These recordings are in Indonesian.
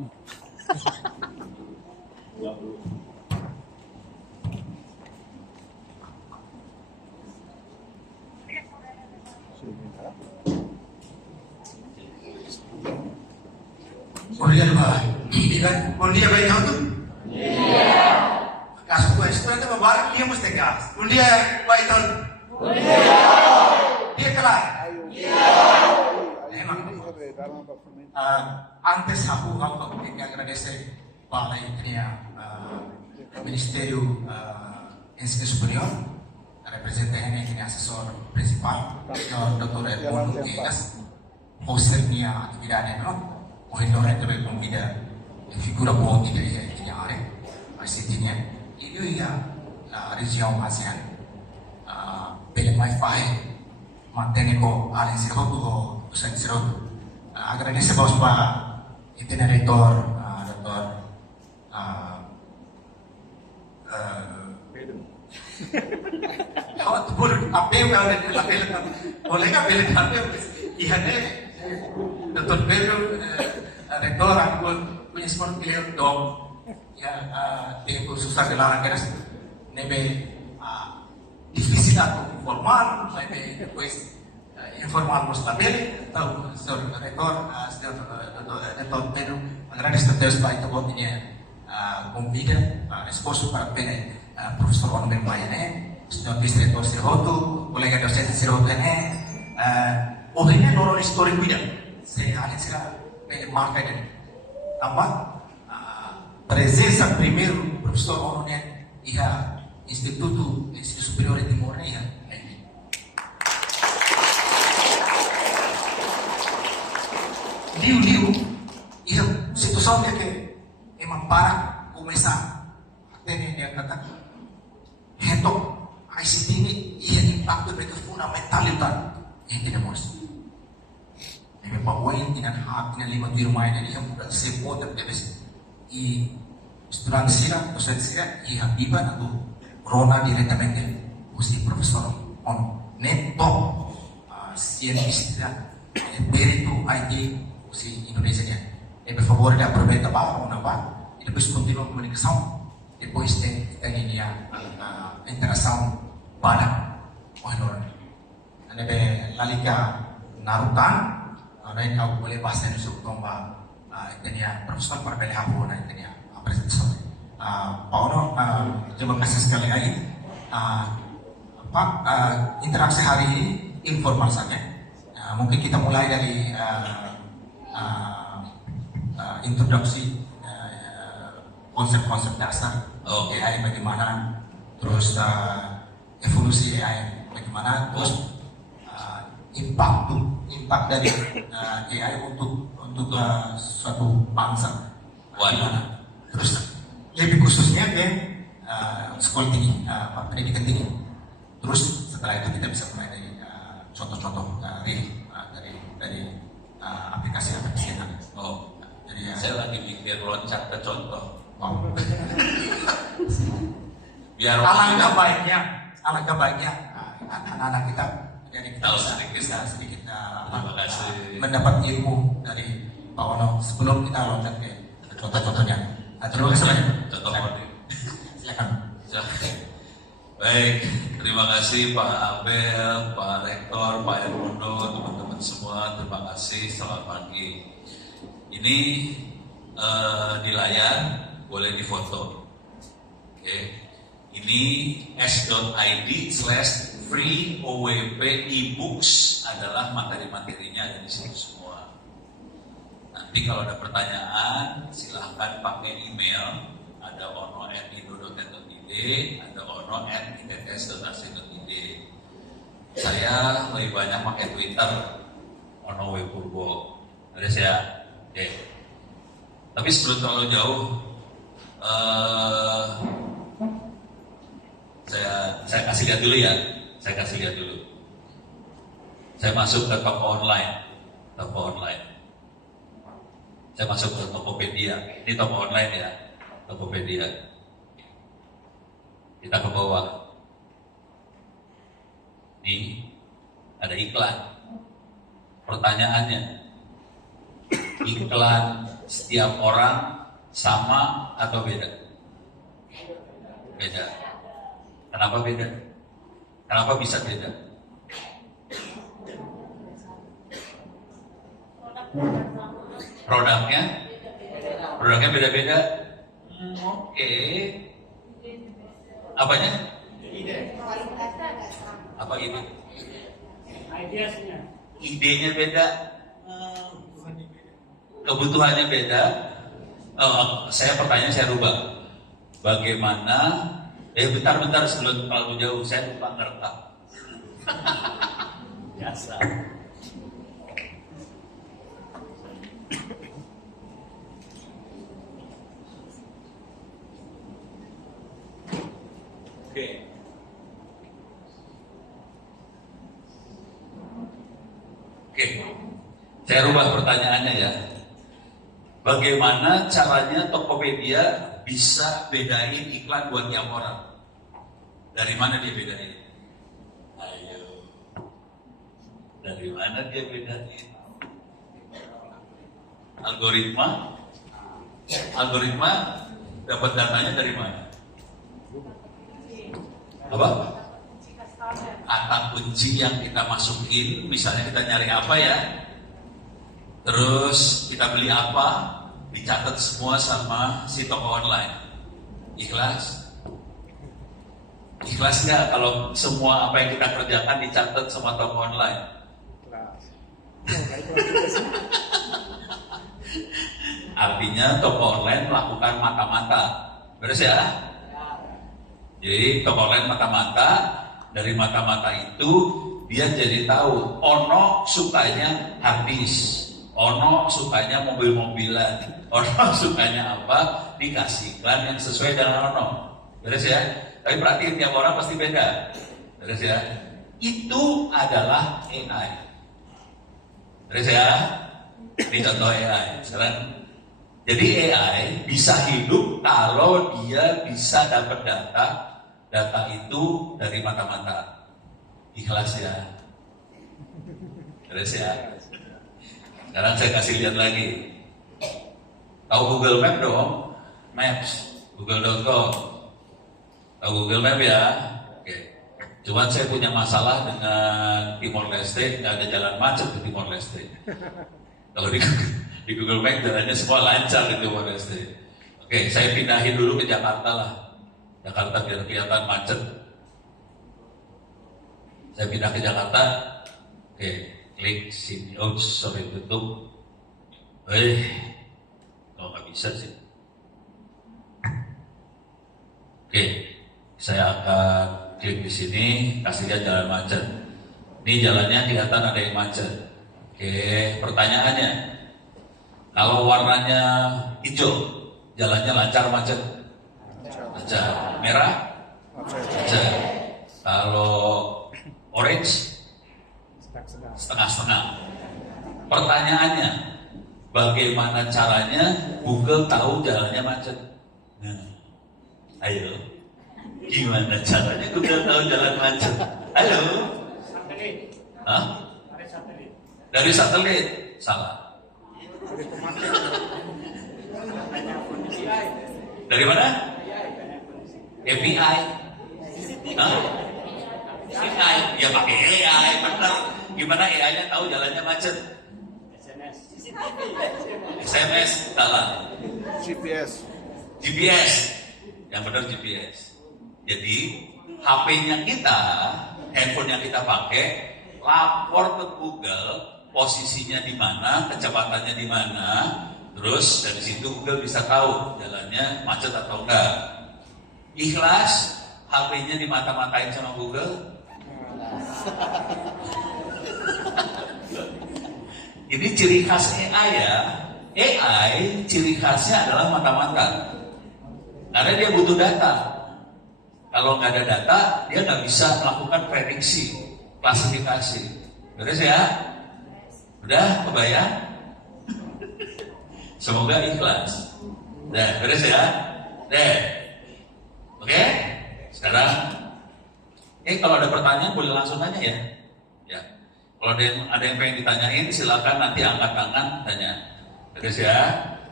Kemudian bom dia baik kau tu? Iya. Kasus tu itu membarak dia mesti gas. Bom dia baik tu? Iya. Dia kelar? Iya. Antes aku que agradecer para o Ministério Ensino Superior, representante que é assessor principal, o Dr. Edmundo Egas, hostnya atividade, no? O reitor também convida figura boa de área, mas se tinha e a região ASEAN, pelo mais fácil manter o além de todo o centro. Agradecemos para o reitor, Dr. Apel Dr. Pedro, rektor, aku punya sport beliau dong, ya tempo susah kelar nebe difícil atau informal, nebe pues informal mustabile, tahu rektor, Dr. Pedro, agradeço a Deus para itu botnya convida esposo para ter professor Ono Bermaia, estudantes rektor Sirhoto, kolega dosen Sirhoto Ohnya lorong histori kuida, saya alih sila marca ini. Tambah presença primeiro professor Ono ia Instituto Superior de Timor ia. Liu ia situação que emang para começar até dia kata hentok ICT ini ia impacto mereka fundamental itu yang tidak mesti. Yang bawain dengan hak dengan lima di rumah ini yang sudah semua terdeves. I estudante sila, dosen sila, i habiban atau Rona diretamente usi profesor on neto cientista espiritu IT usi Indonesia nya. Per favore da provetta ba una ba e depois continua a comunicação depois tem ini ya interação pada honor. Ane be lalika narutan Lain kau boleh bahasa Indonesia tomba ini ya profesor berbeda hapuna ini ya presentasi. Pak Ono terima kasih sekali lagi. Pak interaksi hari ini informal saja. Mungkin kita mulai dari introduksi konsep-konsep dasar AI bagaimana, terus evolusi AI bagaimana, terus impact dari AI untuk suatu bangsa bagaimana. Terus lebih khususnya ke sekolah tinggi, pendidikan tinggi. Terus setelah itu kita bisa mulai dari contoh-contoh dari aplikasi-aplikasi yang ada. Jadi saya lagi mikir loncat ke contoh. Biar alangkah baiknya anak-anak kita. Jadi kita bisa sedikit mendapat ilmu dari Pak Ono sebelum kita loncat ke contoh-contohnya. Terima kasih banyak. Silakan. Baik, terima kasih Pak Abel, Pak Rektor, Pak Edmundo, teman-teman semua. Terima kasih. Selamat pagi. Ini di layar boleh difoto. Oke. Ini s.id/free OWP e-books adalah materi-materinya ada di sini semua. Nanti kalau ada pertanyaan silahkan pakai email, ada ono@indo.net.id, ada ono@its.ac.id. Saya lebih banyak pakai Twitter, Ono W Purbo. Ada saya. Oke. Tapi sebelum terlalu jauh, saya kasih lihat dulu ya. Saya masuk ke toko online. Saya masuk ke Tokopedia. Ini toko online ya, Tokopedia. Kita ke bawah. Ini ada iklan. Pertanyaannya, iklan setiap orang sama atau beda? Beda. Kenapa beda? Kenapa bisa beda? Produknya? Produknya beda-beda? Oke. Apanya? Apa ide? Idenya beda. Kebutuhannya beda. Saya pertanyaan saya rubah. Bagaimana? Bentar sebelum terlalu jauh saya lupa ngerekam. Biasa. Oke. Saya rubah pertanyaannya ya. Bagaimana caranya Tokopedia bisa bedain iklan buat tiap orang? Dari mana dia bedain? Ayo. Dari mana dia bedain? Algoritma? Algoritma dapat datanya dari mana? Apa? Kata kunci yang kita masukin, misalnya kita nyari apa ya, terus kita beli apa, dicatat semua sama si toko online. Ikhlas? Ikhlas nggak kalau semua apa yang kita kerjakan dicatat sama toko online? Artinya toko online melakukan mata-mata, beres ya? Jadi toko online mata-mata, dari mata-mata itu dia jadi tahu Ono sukanya harddisk, Ono sukanya mobil-mobilan, Ono sukanya apa, dikasih iklan yang sesuai dengan Ono. Beres ya? Tapi perhatiin tiap orang pasti beda. Beres ya? Itu adalah AI. Beres ya? Ini contoh AI. Sekarang, jadi AI bisa hidup kalau dia bisa dapat data itu dari mata-mata. Ikhlas ya. Beres ya. Sekarang saya kasih lihat lagi. Tahu Google Map dong? Maps, google.com. Tahu Google Map ya? Oke. Cuman saya punya masalah dengan Timor Leste, nggak ada jalan macet di Timor Leste. Kalau di Google Map jalannya semua lancar di Timor Leste. Oke, saya pindahin dulu ke Jakarta lah. Jakarta biar kelihatan macet. Saya pindah ke Jakarta. Oke, klik sini. Oh, sorry, tutup. Kalau nggak bisa sih. Oke, saya akan klik di sini, kasih lihat jalan macet. Ini jalannya kelihatan ada yang macet. Oke, pertanyaannya, kalau warnanya hijau, jalannya lancar macet? Lancar. Merah? Lancar. Kalau orange? Setengah-setengah. Pertanyaannya, bagaimana caranya Google tahu jalannya macet? Nah, ayo. Gimana caranya Google tahu jalan macet? Ayo. Hah? Dari satelit. Salah. Dari mana? API. Hah? AI. Ya pakai AI, benar. Gimana AI-nya tahu jalannya macet? SMS. Salah. GPS. Yang benar GPS. Jadi HP-nya kita, handphone yang kita pakai, lapor ke Google, posisinya di mana, kecepatannya di mana, terus dari situ Google bisa tahu jalannya macet atau enggak. Ikhlas, HP-nya dimata-matain sama Google. Ini ciri khas AI ya. AI ciri khasnya adalah mata-mata. Karena dia butuh data. Kalau nggak ada data, dia nggak bisa melakukan prediksi, klasifikasi. Beres ya? Udah kebayang? Semoga ikhlas. Dah, beres ya? Deh. Oke? Sekarang, kalau ada pertanyaan boleh langsung tanya ya. Ya. Kalau ada yang pengen ditanyain, silakan nanti angkat tangan tanya. Beres ya?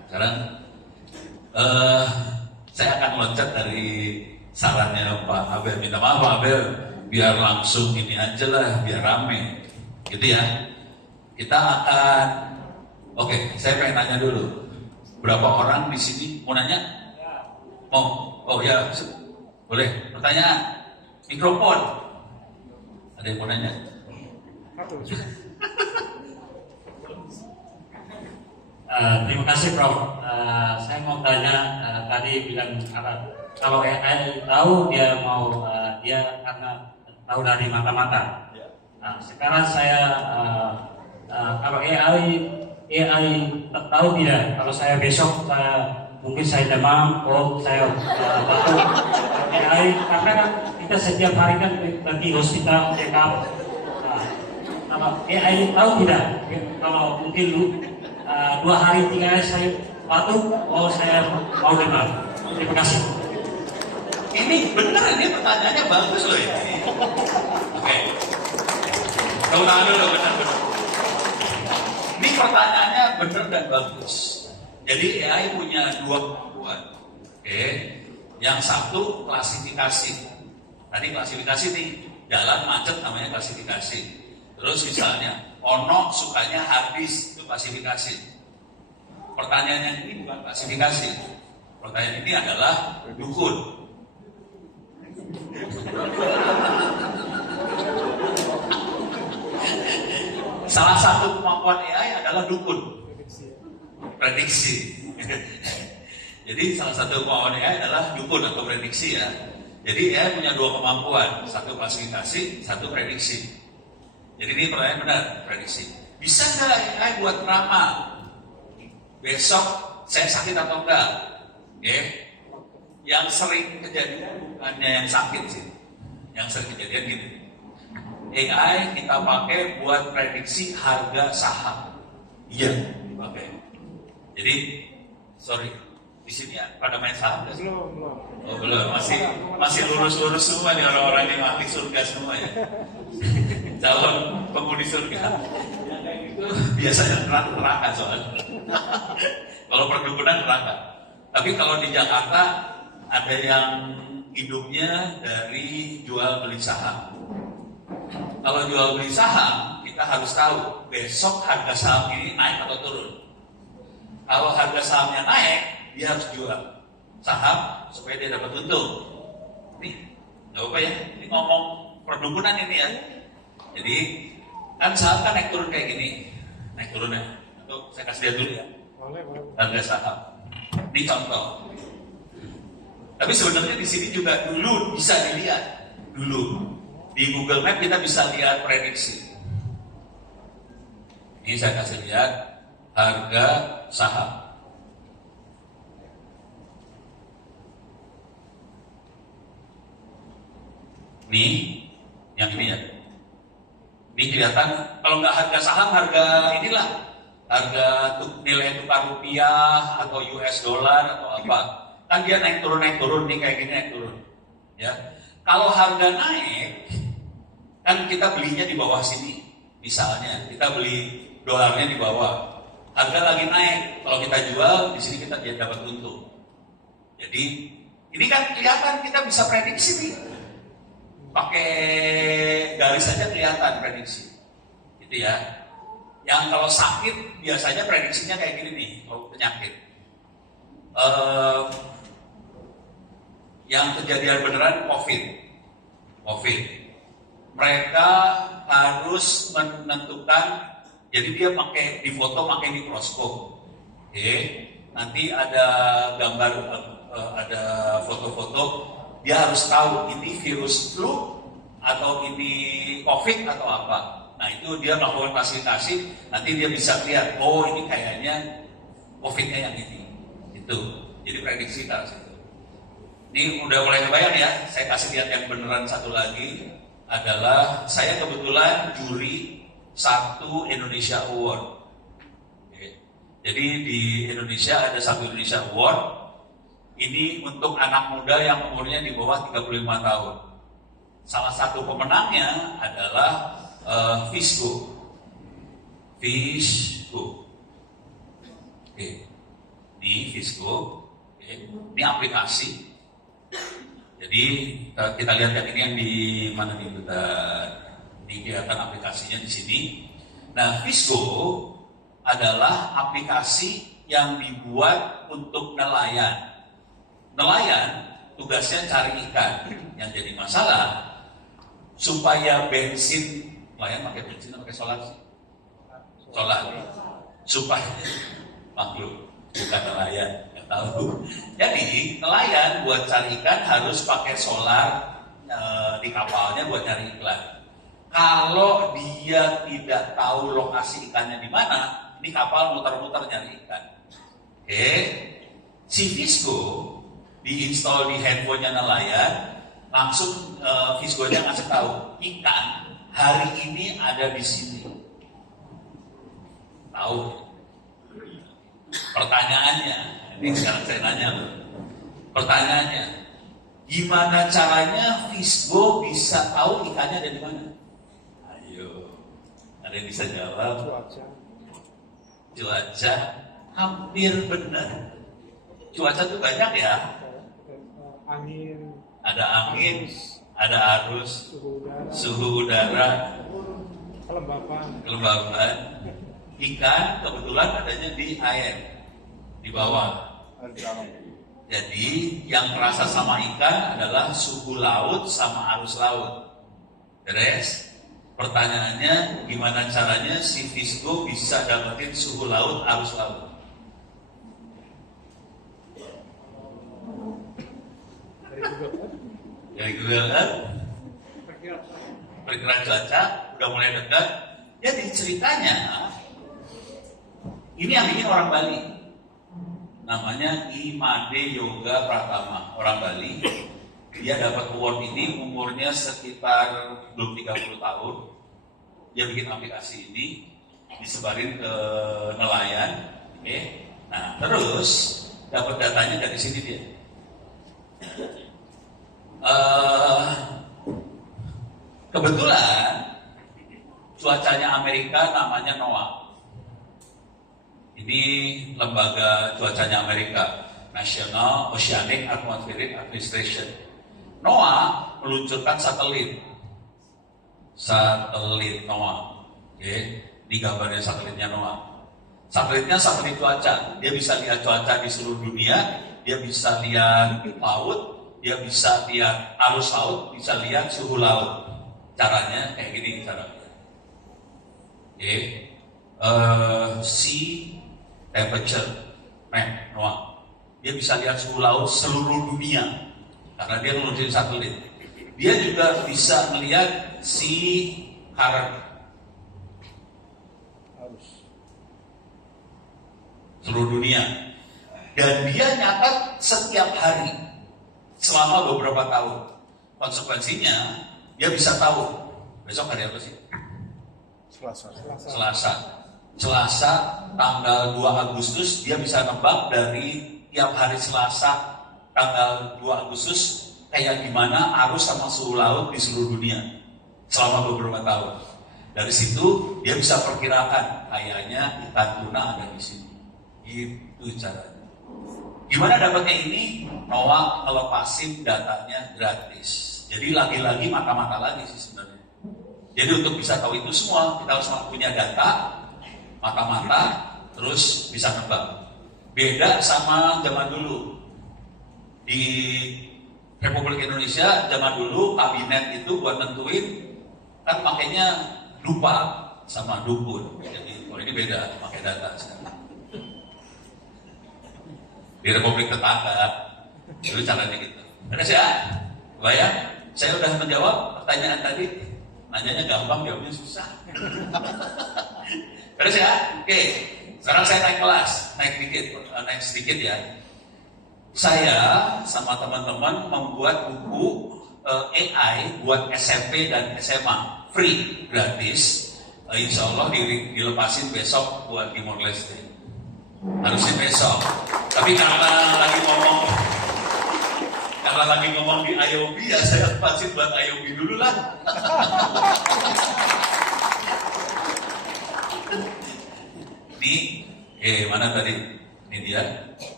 Sekarang saya akan loncat dari sarannya Pak Abel. Minta maaf Pak Abel, biar langsung ini aja lah, biar rame. Gitu ya. Kita akan, oke, saya pengen nanya dulu. Berapa orang di sini mau nanya? Oh ya, boleh. Pertanyaan, mikrofon. Ada yang mau nanya? Terima kasih Prof. Saya mau tanya, tadi bilang kalau AI tahu dia mau dia karena tahu dari mata-mata. Sekarang saya kalau AI tahu tidak kalau saya besok mungkin saya demam, saya batuk. AI karena kan kita setiap hari kan pergi hospital check up. Kalau AI tahu tidak kalau mungkin 2 hari 3 hari saya batuk, saya mau demam. Terima kasih. Ini benar, ini pertanyaannya bagus loh ini. Oke. Tahu tangan dulu, benar. Ini pertanyaannya benar dan bagus. Jadi AI punya 2 kemampuan. Oke. Yang satu klasifikasi. Tadi klasifikasi nih, jalan macet namanya klasifikasi. Terus misalnya, ono sukanya habis, itu klasifikasi. Pertanyaannya ini bukan klasifikasi. Pertanyaan ini adalah dukun. Salah satu kemampuan AI adalah dukun. Prediksi. Jadi salah satu kemampuan AI adalah dukun atau prediksi ya. Jadi AI punya 2 kemampuan, satu klasifikasi, satu prediksi. Jadi ini pertanyaan benar, prediksi. Bisa nggak AI buat ramal? Besok saya sakit atau enggak? Yang sering kejadian bukannya yang sakit sih. Yang sering kejadian gini. AI kita pakai buat prediksi harga saham. Iya, dipakai. Jadi, sorry, di sini ya, pada main saham nggak sih? Belum. Oh belum, masih lurus-lurus semua nih orang-orang yang mati surga semua ya. Calon penghuni surga. Yang kayak gitu biasanya neraka soalnya. Kalau perdukunan neraka. Tapi kalau di Jakarta ada yang hidupnya dari jual beli saham. Kalau jual beli saham, kita harus tahu besok harga saham ini naik atau turun. Kalau harga sahamnya naik, dia harus jual saham supaya dia dapat untung. Nih, nggak apa ya? Ini ngomong perdukunan ini ya. Jadi kan saham kan naik turun kayak gini, naik turun ya. Atau saya kasih lihat dulu ya. Harga saham. Ini contoh. Tapi sebenarnya di sini juga dulu bisa dilihat dulu. Di Google Map kita bisa lihat prediksi. Ini saya kasih lihat harga saham. Nih, yang ini ya. Ini kelihatan kalau nggak harga saham, harga inilah harga nilai tukar rupiah atau US dollar atau apa. Kan dia naik turun nih kayak gini naik turun. Ya. Kalau harga naik, kan kita belinya di bawah sini. Misalnya kita beli dolarnya di bawah, harga lagi naik. Kalau kita jual di sini kita dapat untung. Jadi ini kan kelihatan kita bisa prediksi nih. Pakai garis saja kelihatan prediksi. Gitu ya. Yang kalau sakit biasanya prediksinya kayak gini nih, kalau penyakit. Yang kejadian beneran COVID. Mereka harus menentukan, jadi dia pakai di foto pakai mikroskop. Nanti ada gambar, ada foto-foto. Dia harus tahu ini virus flu atau ini COVID atau apa. Nah itu dia melakukan klasifikasi. Nanti dia bisa lihat, oh ini kayaknya COVID-nya yang ini. Itu. Jadi prediksi kalau situ. Ini udah mulai kebayang ya. Saya kasih lihat yang beneran satu lagi adalah saya kebetulan juri 1 Indonesia Award. Jadi di Indonesia ada 1 Indonesia Award. Ini untuk anak muda yang umurnya di bawah 35 tahun. Salah satu pemenangnya adalah Fishgo. Oke. Ini Fisgo, oke. Ini aplikasi. Jadi kita lihat yang ini yang di mana nih, di kelihatan aplikasinya di sini. Nah, Fisgo adalah aplikasi yang dibuat untuk nelayan. Nelayan tugasnya cari ikan. Yang jadi masalah supaya bensin, nelayan pakai bensin atau pakai solar sih? Solar. Supaya makhluk bukan nelayan, nggak tahu. Jadi nelayan buat cari ikan harus pakai solar di kapalnya buat cari ikan. Kalau dia tidak tahu lokasi ikannya di mana, ini kapal muter-muter nyari ikan. Oke, si Fisgo diinstal di handphonenya nelayan, langsung Fisgonya ngasih tahu ikan hari ini ada di sini. Tahu? Pertanyaannya, ini sekarang saya nanya loh. Pertanyaannya, gimana caranya Fisgo bisa tahu ikannya ada di mana? Ayo, ada yang bisa jawab? Cuaca, hampir benar. Cuaca tuh banyak ya. Angin, Ada angin, ada arus, suhu udara, kelembaban. Ikan kebetulan adanya di air, di bawah. Jadi yang terasa sama ikan adalah suhu laut sama arus laut. Beres? Pertanyaannya, gimana caranya si Fisgo bisa dapetin suhu laut, arus laut? Dari Google Earth, perkiraan cuaca, udah mulai dekat. Jadi ceritanya, ini yang bikin orang Bali. Namanya Imade Yoga Pratama, orang Bali. Dia dapat award ini umurnya sekitar belum 30 tahun. Dia bikin aplikasi ini, disebarin ke nelayan. Oke. Nah, terus dapat datanya dari sini dia. Kebetulan cuacanya Amerika namanya NOAA. Ini lembaga cuacanya Amerika, National Oceanic Atmospheric Administration. NOAA meluncurkan satelit NOAA. Oke, ini gambarnya satelitnya NOAA. Satelitnya satelit cuaca. Dia bisa lihat cuaca di seluruh dunia. Dia bisa lihat laut. Dia bisa lihat arus laut. Bisa lihat suhu laut. Caranya kayak gini caranya. Oke, sea temperature map NOAA. Dia bisa lihat suhu laut seluruh dunia karena dia ngeluncurin satelit. Dia juga bisa melihat sea current seluruh dunia, dan dia nyatat setiap hari selama beberapa tahun. Konsekuensinya dia bisa tahu besok hari apa sih? Selasa tanggal 2 Agustus dia bisa nebak dari tiap hari Selasa tanggal 2 Agustus kayak gimana arus sama suhu laut di seluruh dunia selama beberapa tahun. Dari situ dia bisa perkirakan kayaknya ikan tuna ada di sini. Itu caranya. Gimana dapatnya ini? NOAA ngelepasin datanya gratis. Jadi lagi-lagi mata-mata lagi sih sebenarnya. Jadi untuk bisa tahu itu semua kita harus punya data, mata-mata, terus bisa nebak. Beda sama zaman dulu. Di Republik Indonesia zaman dulu kabinet itu buat nentuin kan makanya lupa sama dukun. Jadi kalau ini beda, pakai data sekarang. Di Republik Tetangga itu caranya gitu. Beres ya? Bayang? Saya udah menjawab pertanyaan tadi. Nanyanya gampang, jawabnya susah. Beres ya? Oke. Sekarang saya naik kelas, naik sedikit ya. Saya sama teman-teman membuat buku AI buat SMP dan SMA, free, gratis. Insya Allah dilepasin besok buat Timor Leste. Harusnya besok. Tapi karena lagi ngomong di IOB ya saya lepasin buat IOB dulu lah. Ini, mana tadi? Ini dia.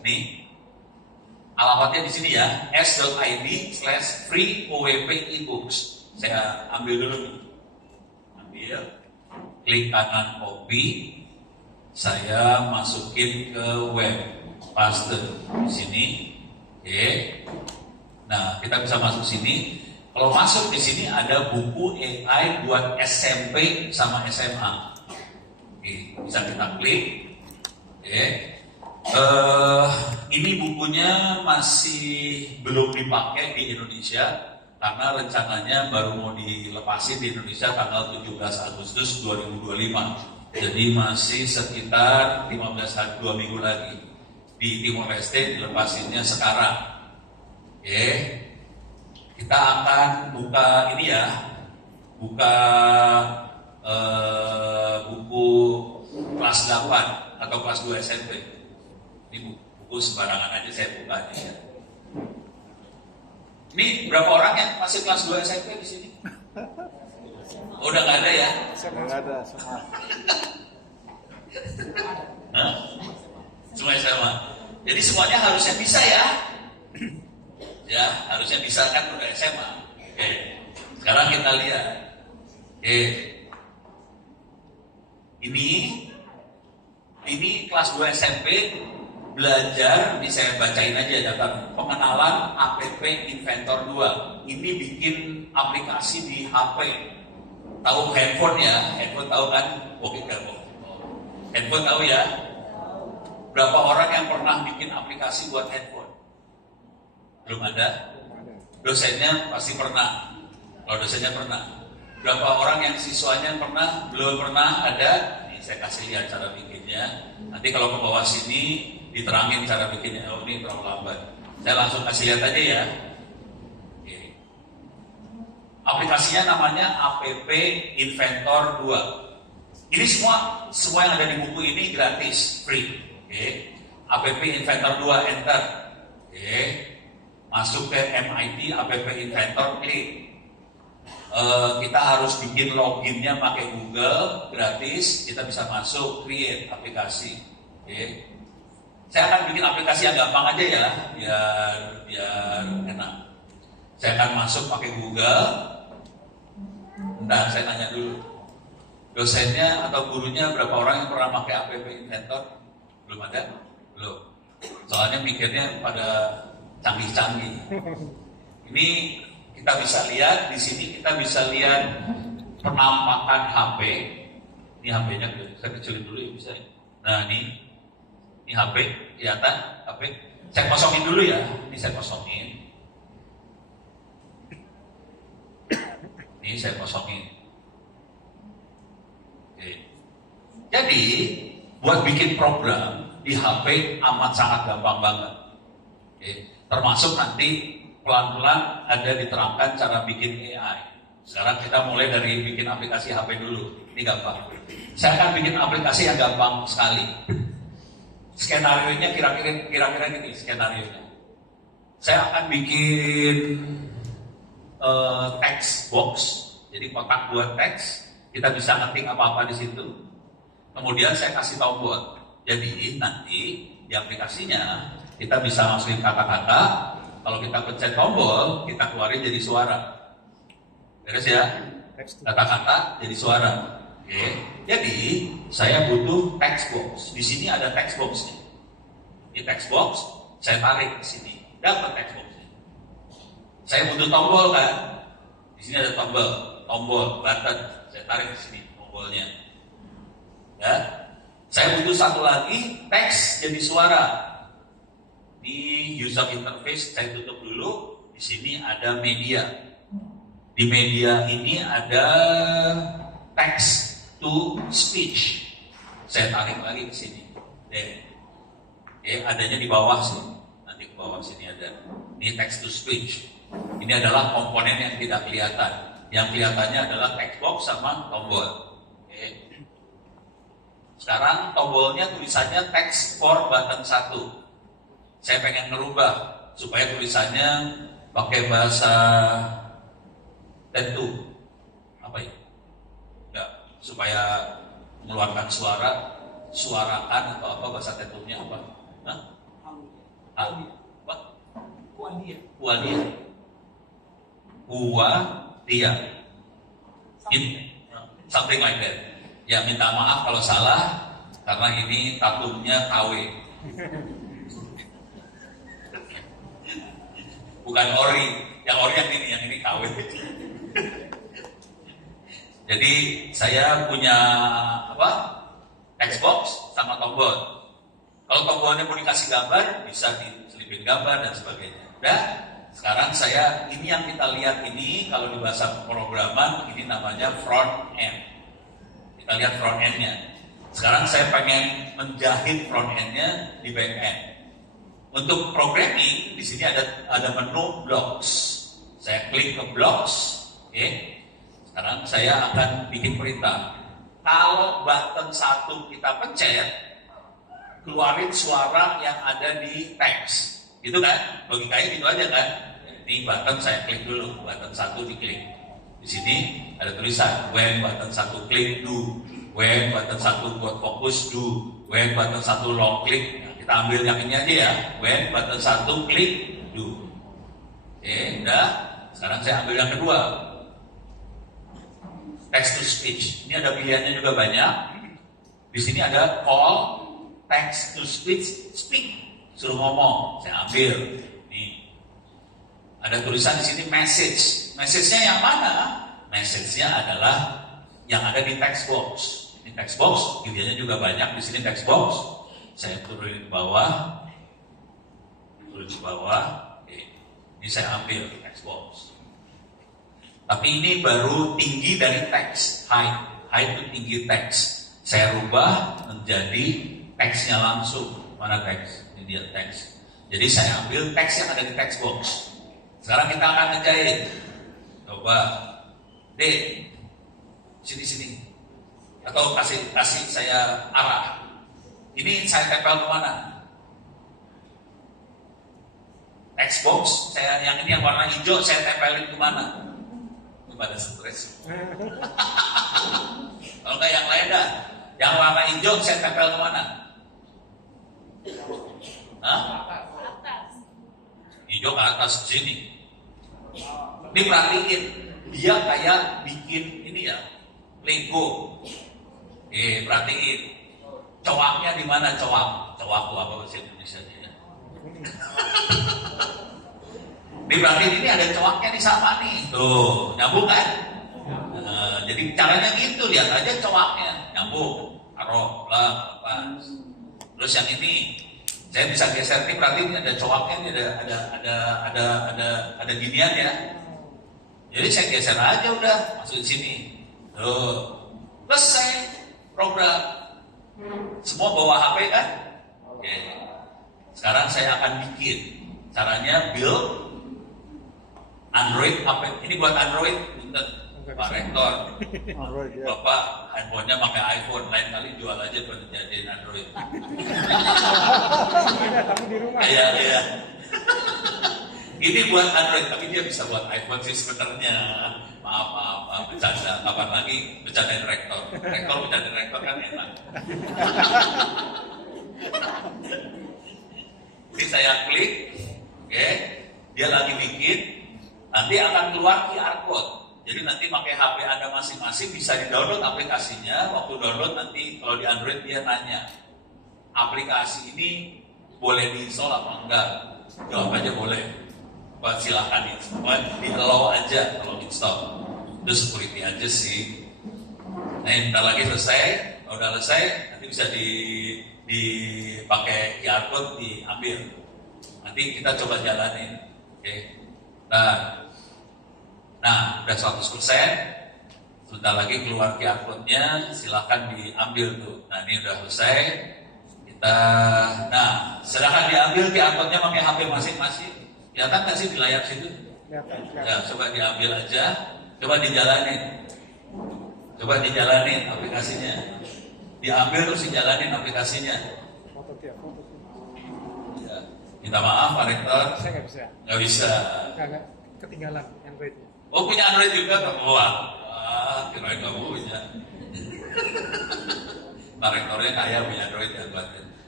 Nih, alamatnya di sini ya, s.id/free-owp ebooks. Saya ambil dulu nih. Ambil, klik kanan copy, saya masukin ke web, paste di sini. Oke. Nah, kita bisa masuk sini. Kalau masuk di sini ada buku AI buat SMP sama SMA. Oke, bisa kita klik. Oke. Ini bukunya masih belum dipakai di Indonesia karena rencananya baru mau dilepasin di Indonesia tanggal 17 Agustus 2025. Jadi masih sekitar 15 hari, 2 minggu lagi. Di Timor Leste dilepasinnya sekarang. Oke. Kita akan buka ini ya, buka buku kelas 8 atau kelas 2 SMP. Ini buku sembarangan aja saya buka aja ya. Ini berapa orang yang masih kelas 2 SMP di sini? Oh, udah nggak ada ya? Nggak ada semua. Hah? Semua sama. Jadi semuanya harusnya bisa ya. Ya, harusnya bisa kan udah SMA. Oke. Sekarang kita lihat. Oke. Ini kelas 2 SMP belajar, ini saya bacain aja daftar pengenalan APP Inventor 2. Ini bikin aplikasi di HP. Tahu handphone ya? Handphone tahu kan? Oke, handphone tahu ya? Berapa orang yang pernah bikin aplikasi buat handphone? Belum ada? Dosennya pasti pernah. Kalau dosennya pernah. Berapa orang yang siswanya pernah? Belum pernah? Ada? Nih, saya kasih lihat cara bikinnya. Nanti kalau ke bawah sini diterangin cara bikinnya. Oh, ini terlalu lambat. Saya langsung kasih lihat aja ya. Oke. Aplikasinya namanya APP Inventor 2. Ini semua yang ada di buku ini gratis, free. Oke. APP Inventor 2, enter. Oke. Masuk ke MIT APP Inventor, klik. Kita harus bikin loginnya pakai Google, gratis. Kita bisa masuk, create aplikasi. Oke. Saya akan bikin aplikasi yang gampang aja ya, biar enak. Saya akan masuk pakai Google. Bentar, saya tanya dulu. Dosennya atau gurunya berapa orang yang pernah pakai APP Inventor? Belum ada? Belum. Soalnya mikirnya pada canggih-canggih. Ini kita bisa lihat di sini, kita bisa lihat penampakan HP. Ini HP-nya saya kecilin dulu ya bisa. Nah, ini HP, kelihatan HP. Saya kosongin dulu ya. Ini saya kosongin. Ini saya kosongin. Oke. Jadi, buat bikin program di HP amat sangat gampang banget. Oke. Termasuk nanti pelan-pelan ada diterangkan cara bikin AI. Sekarang kita mulai dari bikin aplikasi HP dulu. Ini gampang. Saya akan bikin aplikasi yang gampang sekali. Skenario-nya kira-kira gini skenario-nya. Saya akan bikin text box. Jadi kotak buat teks. Kita bisa ngetik apa-apa di situ. Kemudian saya kasih tombol. Jadi nanti di aplikasinya kita bisa masukin kata-kata. Kalau kita pencet tombol, kita keluarin jadi suara. Beres ya? Kata-kata jadi suara. Oke. Jadi saya butuh text box. Di sini ada text box-nya. Ini text box, saya tarik ke sini. Dapat text box-nya. Saya butuh tombol kan? Di sini ada tombol button. Saya tarik ke sini tombolnya. Ya. Saya butuh satu lagi teks jadi suara. Di user interface saya tutup dulu. Di sini ada media. Di media ini ada text to speech. Saya tarik lagi ke sini. Adanya di bawah sini. Nanti ke bawah sini ada. Ini text to speech. Ini adalah komponen yang tidak kelihatan. Yang kelihatannya adalah text box sama tombol. Sekarang tombolnya tulisannya text for button 1. Saya pengen ngerubah supaya tulisannya pakai bahasa Tentu. Apa ya? Enggak, supaya mengeluarkan suarakan atau apa bahasa Tentunya apa? Hah? Apa? Kuadia. Something like that. Ya minta maaf kalau salah karena ini tatumnya KW. Bukan ori, yang ini KW. Jadi saya punya Xbox sama tombol. Kalau tombolnya mau dikasih gambar, bisa diselipin gambar dan sebagainya. Udah, sekarang ini yang kita lihat ini, kalau di bahasa pemrograman, ini namanya front end. Kita lihat front end-nya. Sekarang saya pengen menjahit front end-nya di back end. Untuk programming, di sini ada menu blocks. Saya klik ke blocks, oke. Sekarang saya akan bikin perintah. Kalau button 1 kita pencet, keluarin suara yang ada di teks. Gitu kan? Logikanya gitu aja kan? Ini button saya klik dulu, button 1 diklik. Di sini ada tulisan, when button 1 klik, do. When button 1 buat fokus, do. When button 1 long klik, nah, kita ambil yang ini aja ya. When button 1 klik, do. Oke, udah. Sekarang saya ambil yang kedua. Text to speech. Ini ada pilihannya juga banyak. Di sini ada call, text to speech, speak. Suruh ngomong. Saya ambil. Nih. Ada tulisan di sini message. Message-nya yang mana? Message-nya adalah yang ada di text box. Ini text box, pilihannya juga banyak. Di sini text box. Saya turunin bawah. Turun di bawah. Oke. Ini saya ambil text box. Tapi ini baru tinggi dari teks, height itu tinggi teks. Saya rubah menjadi teksnya langsung. Mana teks? Ini dia teks. Jadi saya ambil teks yang ada di text box. Sekarang kita akan ngejahit. Coba, D, sini. Atau kasih saya arah. Ini saya tempel kemana? Text box, yang ini yang warna hijau saya tempelin kemana? Pada stres. Kalau nggak yang lain dah, yang warna hijau saya tempel kemana? Hah? Hijau ke atas sini. Ini perhatiin, dia kayak bikin ini ya, Lego. Perhatiin, cowaknya di mana cowak? Cowak itu apa bahasa Indonesia ya? Berarti ini ada cowoknya di sama nih. Tuh, nyambung kan? Jadi caranya gitu, lihat aja cowoknya. Nyambung. Taruh, lah, pas. Terus yang ini, saya bisa geser nih, berarti ini ada cowoknya, ini ada ginian ya. Jadi saya geser aja udah, masuk di sini. Tuh, selesai program. Semua bawa HP kan? Oke. Sekarang saya akan bikin. Caranya build Android apa? Ini buat Android, bukan Pak Rektor. Android, ya. Bapak handphonenya pakai iPhone, lain kali jual aja buat jadiin Android. Tapi di rumah. Iya. Ini buat Android, tapi dia bisa buat iPhone sih sebenarnya. Maaf, bercanda. Kapan lagi bercandain Rektor? Rektor bercandain Rektor kan enak. Ini saya klik, oke, dia lagi bikin. Nanti akan keluar QR code. Jadi nanti pakai HP Anda masing-masing bisa di-download aplikasinya. Waktu download nanti kalau di Android dia tanya, aplikasi ini boleh di-install apa enggak? Jawab aja boleh. Buat silahkan di-allow aja kalau install. Itu security aja sih. Nah, ntar lagi selesai. Kalau udah selesai, nanti bisa dipakai QR code diambil. Nanti kita coba jalanin. Oke. Nah, udah 100%. Sebentar lagi keluar QR code-nya, silahkan diambil tuh. Nah, ini udah selesai. Silahkan diambil QR code-nya pakai HP masing-masing. Kelihatan nggak sih di layar situ? Ya, coba diambil aja. Coba dijalanin aplikasinya. Diambil terus dijalanin aplikasinya. Ya, minta maaf Pak Rektor. Saya nggak bisa. Nggak bisa. Nggak ketinggalan Androidnya. Oh, punya Android juga kamu? Wah, kirain kamu punya. Pak Rektornya kaya punya Android ya buat.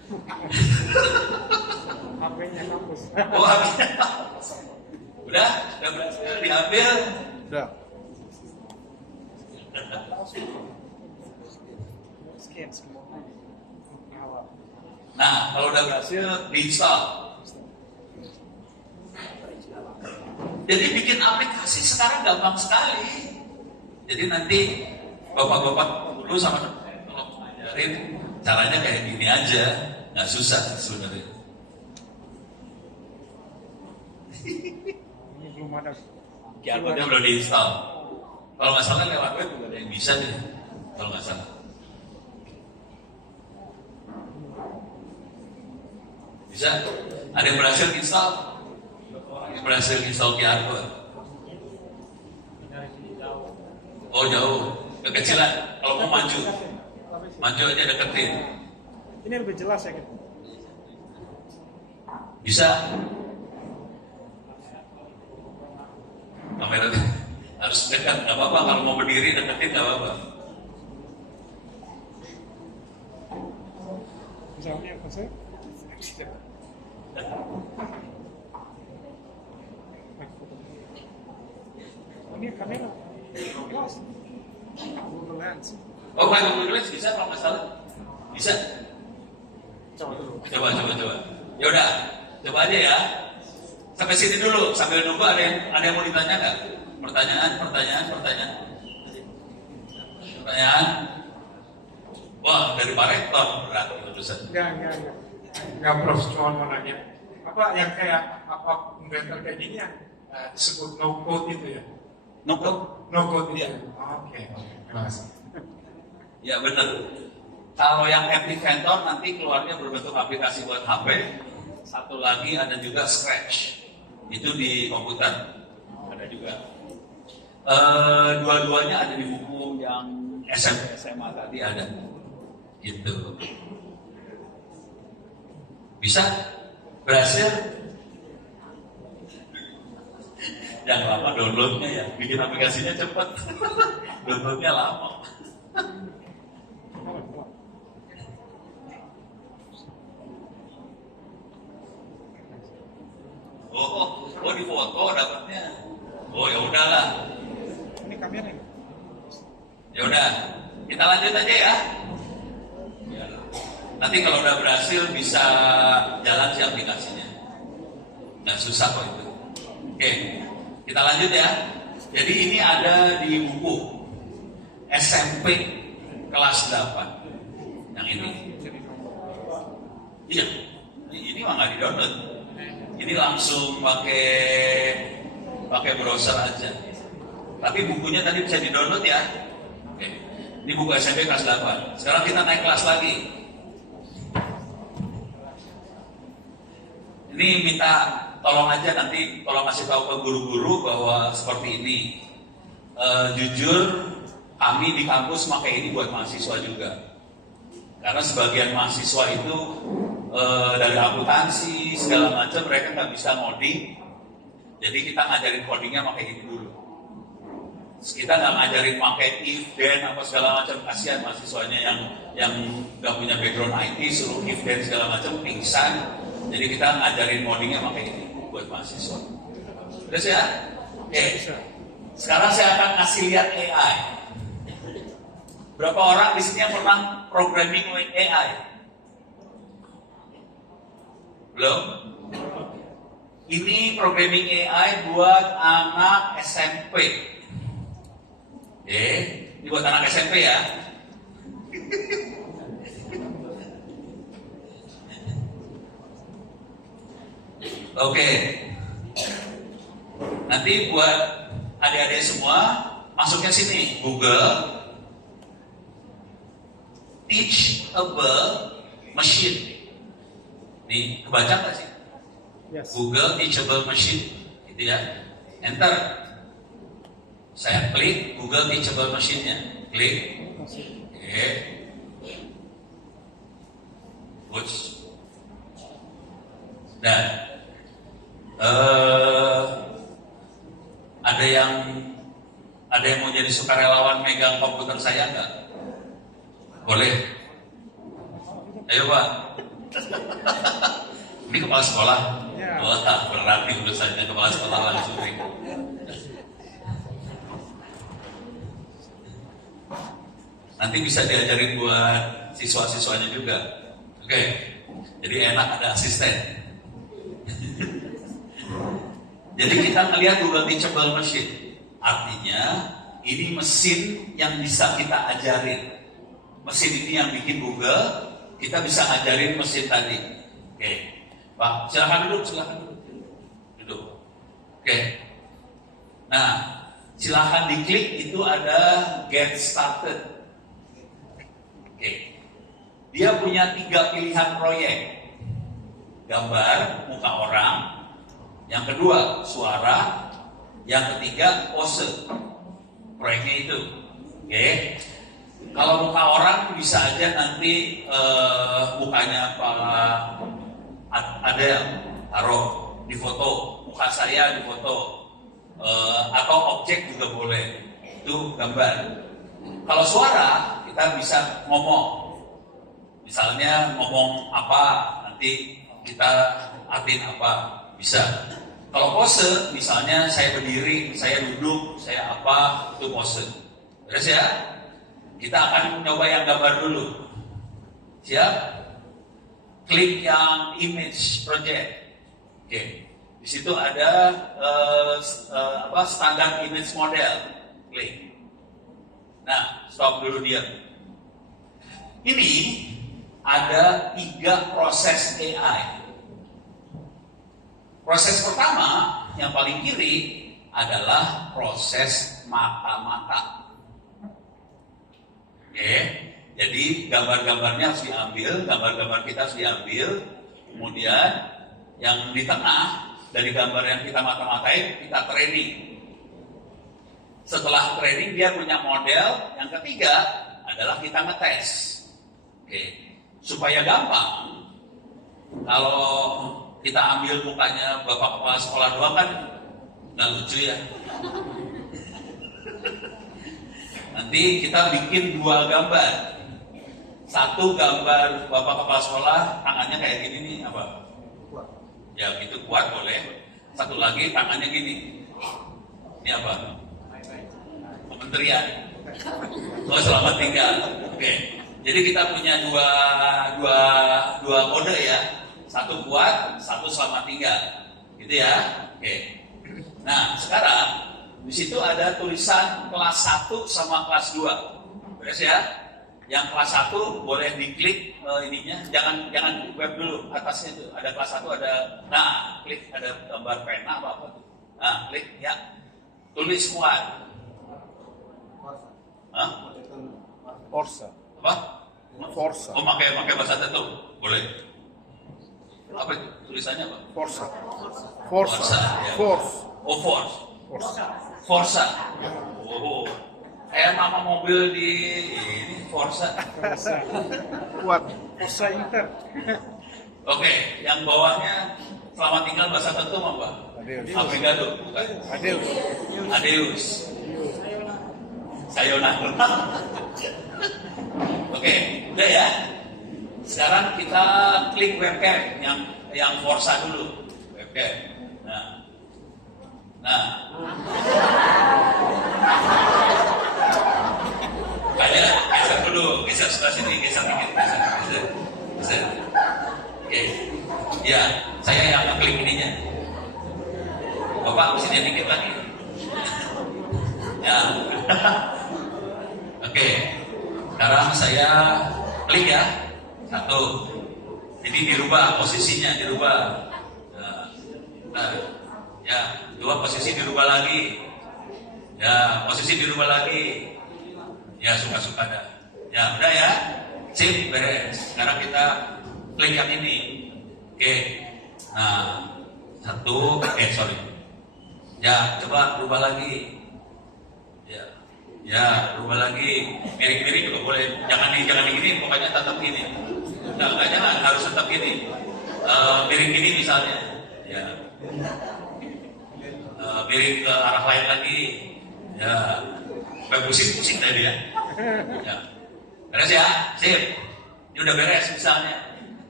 HP-nya kampus. Oh, habisnya. Udah berhasil diambil. Udah. Scan semua. Nah, kalau udah berhasil, diinstal. Jadi bikin aplikasi sekarang gampang sekali. Jadi nanti bapak-bapak dulu sama kalau ngajarin caranya kayak gini aja, nggak susah sebenarnya. Ini belum ada. QR-nya belum diinstal. Kalau nggak salah lewat web juga ada yang bisa deh. Kalau nggak salah. Bisa? Ada yang berhasil install? Yang berhasil install QR code? Oh jauh, kekecilan. Kalau mau maju aja deketin. Ini lebih jelas ya gitu. Bisa. Kamera harus dekat, nggak apa-apa. Kalau mau berdiri deketin nggak apa-apa. Misalnya apa sih? Ini kamera. Jelas. Google Lens. Oh, pakai Google Lens bisa kalau nggak salah. Bisa. Coba dulu. Coba. Ya udah, coba aja ya. Sampai sini dulu, sambil nunggu ada yang mau ditanya nggak? Pertanyaan. Wah, dari Pak Rektor berat urusan. Enggak, Prof, cuma mau nanya. Apa yang kayak apa inventor kayak gini yang disebut no code itu ya? No code? No code itu. Iya. Oke. Terima kasih. Ya benar. Kalau yang app inventor nanti keluarnya berbentuk aplikasi buat HP. Satu lagi ada juga Scratch. Itu di komputer. Ada juga. Dua-duanya ada di buku yang SMP SMA tadi ada. Gitu. Bisa? Berhasil? Jangan lama downloadnya ya. Bikin aplikasinya cepat. Downloadnya lama. Oh di foto dapatnya. Oh ya udahlah. Ini kamera ini. Ya udah, kita lanjut aja ya. Nanti kalau udah berhasil bisa jalan si aplikasinya. Nggak susah kok itu. Oke, kita lanjut ya. Jadi ini ada di buku SMP kelas 8. Yang ini. Iya, ini mah nggak di-download. Ini langsung pakai browser aja. Tapi bukunya tadi bisa di-download ya. Oke. Ini buku SMP kelas 8. Sekarang kita naik kelas lagi. Ini minta tolong aja nanti tolong kasih tahu ke guru-guru bahwa seperti ini. Jujur kami di kampus pakai ini buat mahasiswa juga. Karena sebagian mahasiswa itu dari akuntansi segala macam mereka nggak bisa ngoding. Jadi kita ngajarin codingnya pakai ini dulu. Terus kita nggak ngajarin pakai if, then apa segala macam, kasihan mahasiswanya yang nggak punya background IT suruh if, then segala macam pingsan. Jadi kita ngajarin codingnya pakai ini buat mahasiswa. Terus ya? Oke. Sekarang saya akan kasih lihat AI. Berapa orang di sini yang pernah programming AI? Belum? Ini programming AI buat anak SMP. Ini buat anak SMP ya. Oke. Nanti buat adik-adik semua masuknya sini Google Teachable Machine. Nih, kebaca nggak sih? Yes. Google Teachable Machine, gitu ya. Enter. Saya klik Google Teachable Machine-nya. Klik. Oke. Push. Dan ada yang mau jadi sukarelawan megang komputer saya nggak? Boleh. Ayo Pak. Ini kepala sekolah. Ya. Wah, berat nih urusannya kepala sekolah langsung. Nanti bisa diajarin buat siswa-siswanya juga. Oke. Jadi enak ada asisten. Jadi kita melihat Google Teachable Machine. Artinya ini mesin yang bisa kita ajarin. Mesin ini yang bikin Google, kita bisa ajarin mesin tadi. Oke. Pak, silakan duduk, silakan duduk. Duduk. Oke. Nah, silakan diklik itu ada Get Started. Oke. Dia punya 3 pilihan proyek. Gambar muka orang, yang kedua suara, yang ketiga pose. Proyeknya itu. Oke. Kalau muka orang bisa aja nanti mukanya Pak Adel taruh di foto, muka saya di foto, atau objek juga boleh. Itu gambar. Kalau suara kita bisa ngomong. Misalnya ngomong apa, nanti kita artiin apa, bisa. Kalau pose, misalnya saya berdiri, saya duduk, saya apa, itu pose. Terus ya, kita akan coba yang gambar dulu. Siap? Klik yang image project. Oke. Di situ ada standar image model. Klik. Nah, stop dulu dia. Ini ada 3 proses AI. Proses pertama, yang paling kiri, adalah proses mata-mata. Oke, jadi gambar-gambarnya harus diambil, gambar-gambar kita harus diambil, kemudian yang di tengah, dari gambar yang kita mata-matain, kita training. Setelah training, dia punya model. Yang ketiga adalah kita ngetes. Oke, supaya gampang, kalau kita ambil mukanya bapak kepala sekolah doang kan nggak lucu ya. Nanti kita bikin 2 gambar. Satu gambar bapak kepala sekolah, tangannya kayak gini nih, apa? Ya gitu, kuat boleh. Satu lagi tangannya gini. Ini apa? Kementerian. Oh, selamat tinggal. Oke. Jadi kita punya dua kode ya. Satu kuat, satu selamat tinggal. Gitu ya. Oke. Nah, sekarang di situ ada tulisan kelas 1 sama kelas 2. Beres ya? Yang kelas 1 boleh diklik ininya, jangan web dulu, atasnya itu ada kelas 1 ada. Nah, klik ada gambar pena apa tuh. Nah, klik ya. Tulis kuat. Hah? Forza. Apa? Forza. Oh, pakai bahasa tertentu. Boleh. Apa itu? Tulisannya apa? Forza. Forza, ya. Force. Oh, Force. Forza. Forza. Oh. Kayak nama mobil di ini Forza. Kuat. Forza Inter. Oke, yang bawahnya selamat tinggal bahasa tertentu apa? Adeus. Obrigado, bukan? Adeus. Adeus. Sayonara. Oke, udah ya. Sekarang kita klik webcam yang Forza dulu. Webcam. Nah. Kalian geser dulu, geser sebelah sini, geser dikit, geser. Oke. Ya, saya yang ngeklik ininya. Bapak kesini dikit lagi. Ya. Oke. Sekarang saya klik ya. 1. Jadi dirubah posisinya, dirubah. Nah, ya, 2 posisi dirubah lagi. Ya, posisi dirubah lagi. Ya, suka-suka dah. Ya, udah ya. Sip, beres. Sekarang kita klik yang ini. Oke. Nah, 1. Sorry. Ya, coba rubah lagi. Ya, rubah lagi. Miring-miring juga boleh. Jangan digini, pokoknya tetap gini. Jangan harus tetap gini. Miring gini misalnya. Ya. Miring ke arah lain lagi. Ya. Sampai pusing-pusing tadi ya. Ya. Beres ya? Sip. Ini udah beres misalnya.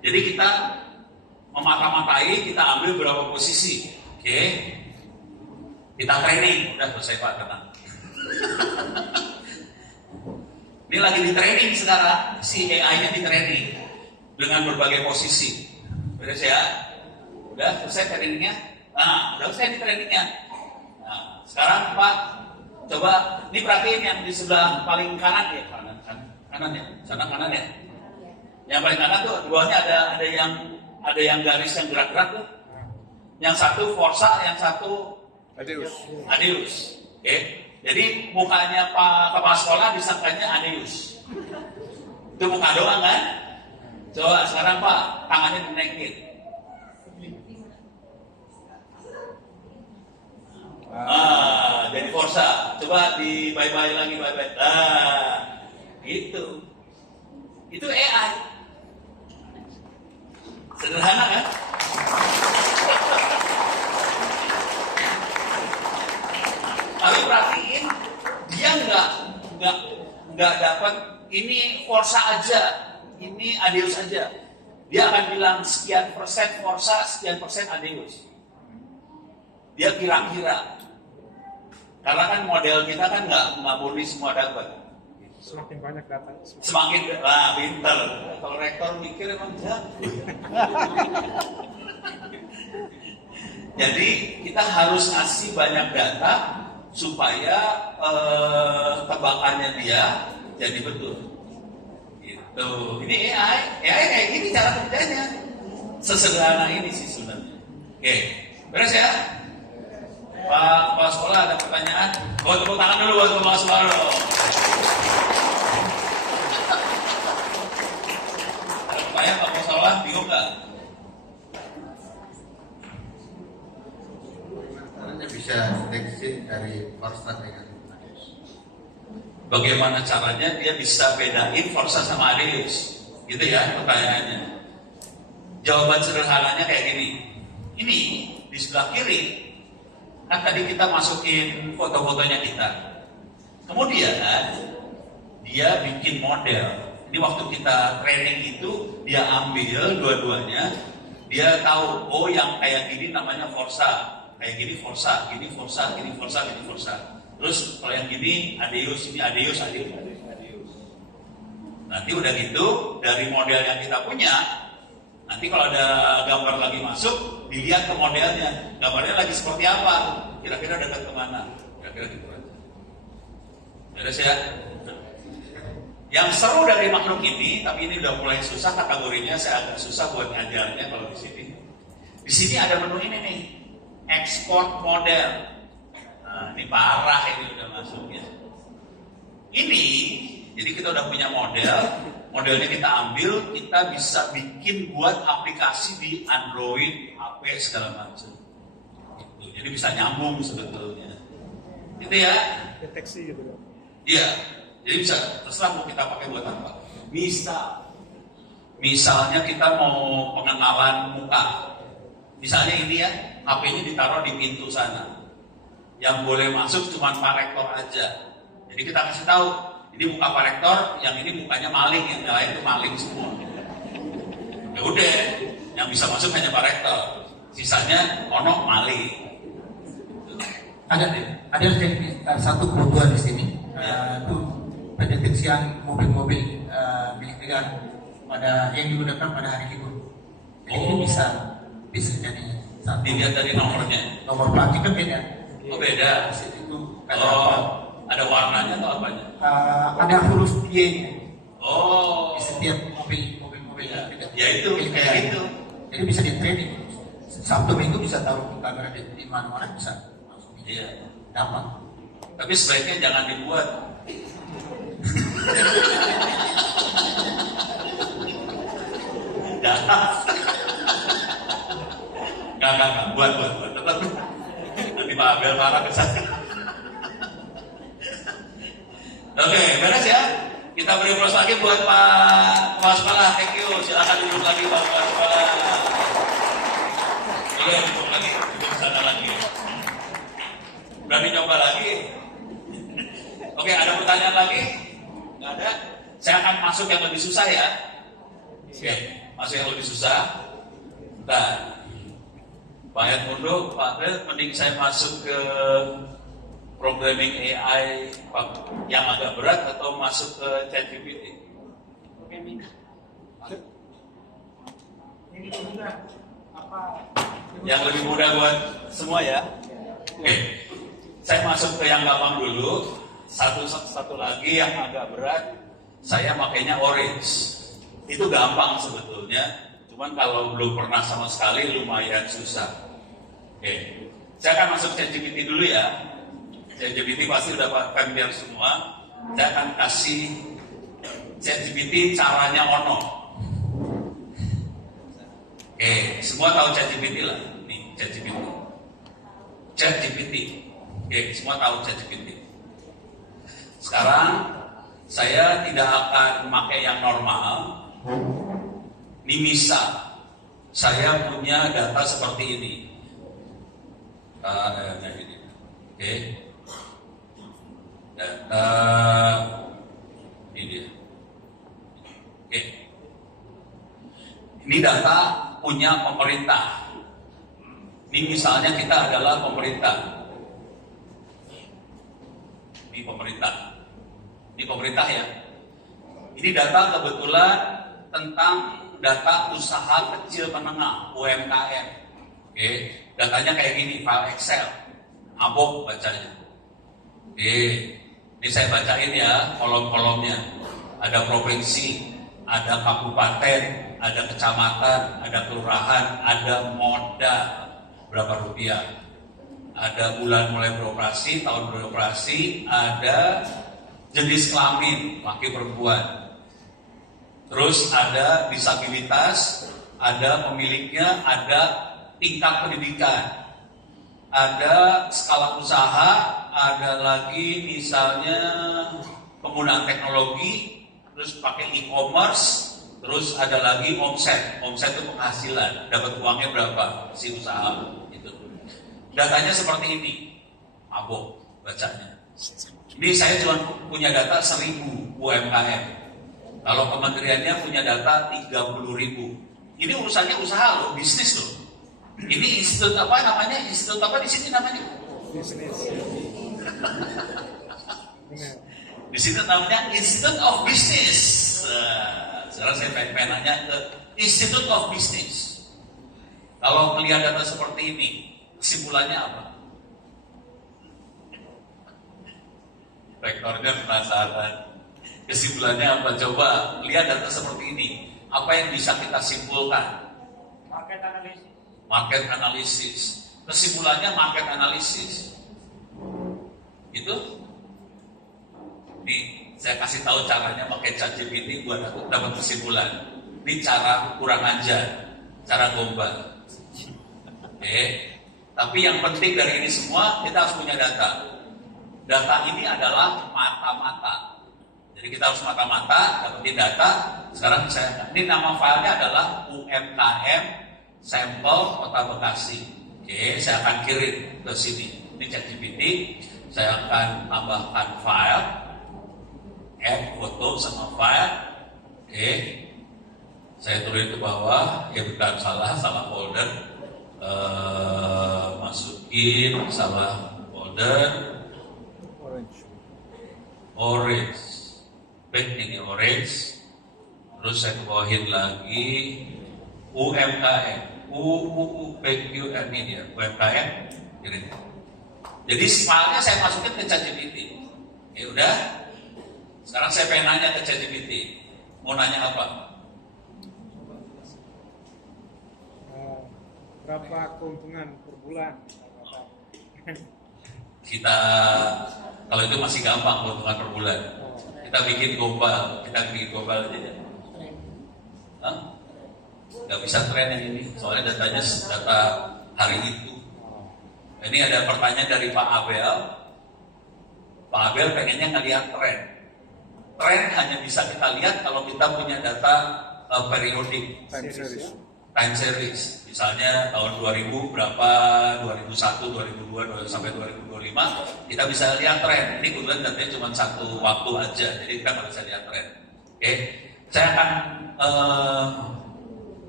Jadi kita memata-matai, kita ambil berapa posisi. Oke. Kita training. Udah selesai Pak, tenang. Ini lagi di training sekarang, si AI-nya di training dengan berbagai posisi. Beres ya? Udah selesai trainingnya? Nah, udah selesai di trainingnya. Nah, sekarang Pak, coba ini perhatiin yang di sebelah paling kanan ya, kanan ya, sana kanan ya. Yang paling kanan tuh duanya ada yang garis yang gerak-gerak tuh. Yang satu Forsa, yang satu Adeus. Oke. Jadi mukanya Pak kepala sekolah disangkanya Adeus. Itu muka doang kan? Coba sekarang Pak, tangannya dinaikin. Jadi Forsa. Coba di bye-bye lagi, bye-bye. Gitu. Itu AI. Sederhana kan? Tapi perhatiin, dia nggak dapat ini Forsa aja, ini Adeus aja. Dia akan bilang sekian persen Forsa, sekian persen Adeus. Dia kira-kira. Karena kan model kita kan nggak murni semua dapat. Semakin banyak datanya. Semakin pintar. Kalau rektor mikir emang jago. Jadi kita harus ngasih banyak data supaya tebakannya dia jadi betul. Gitu. Ini AI kayak gini cara kerjanya. Sesederhana ini sih sebenarnya. Oke, beres ya? Pak Kepala Sekolah ada pertanyaan? Tepuk tangan dulu buat Kepala Sekolah dulu. Ada pertanyaan Pak Kepala Sekolah? Bingung nggak? Caranya bisa deteksi dari Forsa dengan Adeus. Bagaimana caranya dia bisa bedain Forsa sama Adeus? Gitu ya pertanyaannya. Jawaban sederhananya kayak gini. Ini di sebelah kiri kan tadi kita masukin foto-fotonya kita. Kemudian dia bikin model. Ini waktu kita training itu dia ambil dua-duanya. Dia tahu, oh yang kayak gini namanya Forsa. Kayak gini Forsa, gini Forsa, gini Forsa, gini Forsa. Terus kalau yang gini Adeus, ini Adeus. Nanti udah gitu, dari model yang kita punya, nanti kalau ada gambar lagi masuk, dilihat ke modelnya. Gambarnya lagi seperti apa? Kira-kira dekat kemana? Kira-kira gitu aja. Beres ya? Yang seru dari makhluk ini, tapi ini udah mulai susah kategorinya, saya agak susah buat ngajarnya kalau di sini. Di sini ada menu ini nih, export model. Nah, ini parah ini udah masuknya. Ini, jadi kita udah punya model, modelnya kita ambil, kita bisa bikin buat aplikasi di Android, HP segala macam. Gitu. Jadi bisa nyambung sebetulnya. Gitu ya? Deteksi gitu kan? Iya. Jadi bisa terserah mau kita pakai buat apa. Misalnya kita mau pengenalan muka. Misalnya ini ya, HP-nya ditaruh di pintu sana. Yang boleh masuk cuma Pak Rektor aja. Jadi kita kasih tahu, ini muka Pak Rektor, yang ini mukanya maling, yang lain itu maling semua. Ya udah, yang bisa masuk hanya Pak Rektor. Sisanya ono maling. Ada satu kebutuhan di sini. Itu pendeteksian mobil-mobil milik negara pada yang digunakan pada hari libur. Jadi ini bisa jadi satu. Dilihat dari nomornya. Nomor platnya kan beda. Oh beda. Itu ada warnanya atau apanya? ada huruf Y-nya. Oh. Di setiap mobil. Ya itu kayak gitu. Jadi bisa di training. Sabtu Minggu bisa taruh kamera di mana-mana bisa. Iya. Dapat. Tapi sebaiknya jangan dibuat. Enggak, buat. Tetap. Nanti Pak Abel marah ke saya. Oke, beres ya. Kita beri aplaus lagi buat Pak Kepala Sekolah. Thank you. Silakan duduk lagi Pak Kepala Sekolah. Boleh duduk lagi, duduk sana lagi. Berani coba lagi? Oke, ada pertanyaan lagi? Nggak ada? Saya akan masuk yang lebih susah ya. Oke, Masih yang lebih susah? Bentar. Pak Edmundo, Pak Abel, mending saya masuk ke programming AI yang agak berat atau masuk ke ChatGPT? Ini mudah. Apa? Yang lebih mudah buat semua ya? Oke. Saya masuk ke yang gampang dulu. Satu lagi yang agak berat, saya makainya Orange. Itu gampang sebetulnya, cuman kalau belum pernah sama sekali lumayan susah. Oke, saya akan masuk ChatGPT dulu ya. ChatGPT pasti udah familiar semua. Saya akan kasih ChatGPT caranya ono. Oke, semua tahu ChatGPT lah. Nih ChatGPT. ChatGPT. Oke, semua tahu ChatGPT. Sekarang saya tidak akan memakai yang normal. Ini misal saya punya data seperti ini. Oke. Data ini dia. Oke. Ini data punya pemerintah. Ini misalnya kita adalah pemerintah. Ini pemerintah. Ini pemerintah ya. Ini data kebetulan tentang data usaha kecil menengah UMKM. Oke, datanya kayak gini, file Excel. Abok bacanya. Oke, ini saya bacain ya kolom-kolomnya. Ada provinsi, ada kabupaten, ada kecamatan, ada kelurahan, ada modal berapa rupiah. Ada bulan mulai beroperasi, tahun beroperasi, ada jenis kelamin, laki perempuan. Terus ada disabilitas, ada pemiliknya, ada tingkat pendidikan, ada skala usaha, ada lagi misalnya penggunaan teknologi, terus pakai e-commerce, terus ada lagi omset. Omset itu penghasilan, dapat uangnya berapa si usaha itu. Datanya seperti ini, mabok bacanya. Ini saya cuma punya data 1000 UMKM. Kalau kementeriannya punya data 30.000. Ini urusannya usaha loh, bisnis loh. Ini institut apa namanya? Institut apa di sini namanya? Bisnis. Di sini namanya Institute of Business. Sekarang saya pengen nanya ke Institute of Business. Kalau melihat data seperti ini, kesimpulannya apa? Rektornya penasaran. Kesimpulannya apa? Coba lihat data seperti ini. Apa yang bisa kita simpulkan? Market analysis. Kesimpulannya market analysis. Itu? Nih, saya kasih tahu caranya pakai ChatGPT buat dapat kesimpulan. Ini cara kurang ajar, cara gombal. Oke. Tapi yang penting dari ini semua kita harus punya data. Data ini adalah mata-mata. Jadi kita harus mata-mata dapetin data. Sekarang ini nama filenya adalah UMKM sampel Kota Bekasi. Oke, saya akan kirim ke sini. Ini ChatGPT. Saya akan tambahkan file, add foto sama file. Oke, saya tulis ke bawah. Ya bukan salah folder. Masukin salah folder. Orange, back ini orange, terus saya bawahin lagi UMKM, UUPQM ini ya, UMKM, jadi filenya saya masukin ke ChatGPT. Ya udah, sekarang saya pengen nanya ke ChatGPT, mau nanya apa? Berapa keuntungan per bulan? Kita kalau itu masih gampang keuntungan per bulan. Kita bikin global aja ya. Gak bisa tren yang ini, soalnya datanya data hari itu. Ini ada pertanyaan dari Pak Abel. Pak Abel pengennya ngelihat tren. Tren hanya bisa kita lihat kalau kita punya data periodik. Time series. Misalnya tahun 2000 berapa, 2001, 2002, sampai 2025, kita bisa lihat tren. Ini kebetulan datanya cuma satu waktu aja, jadi kita nggak bisa lihat tren. Oke, saya akan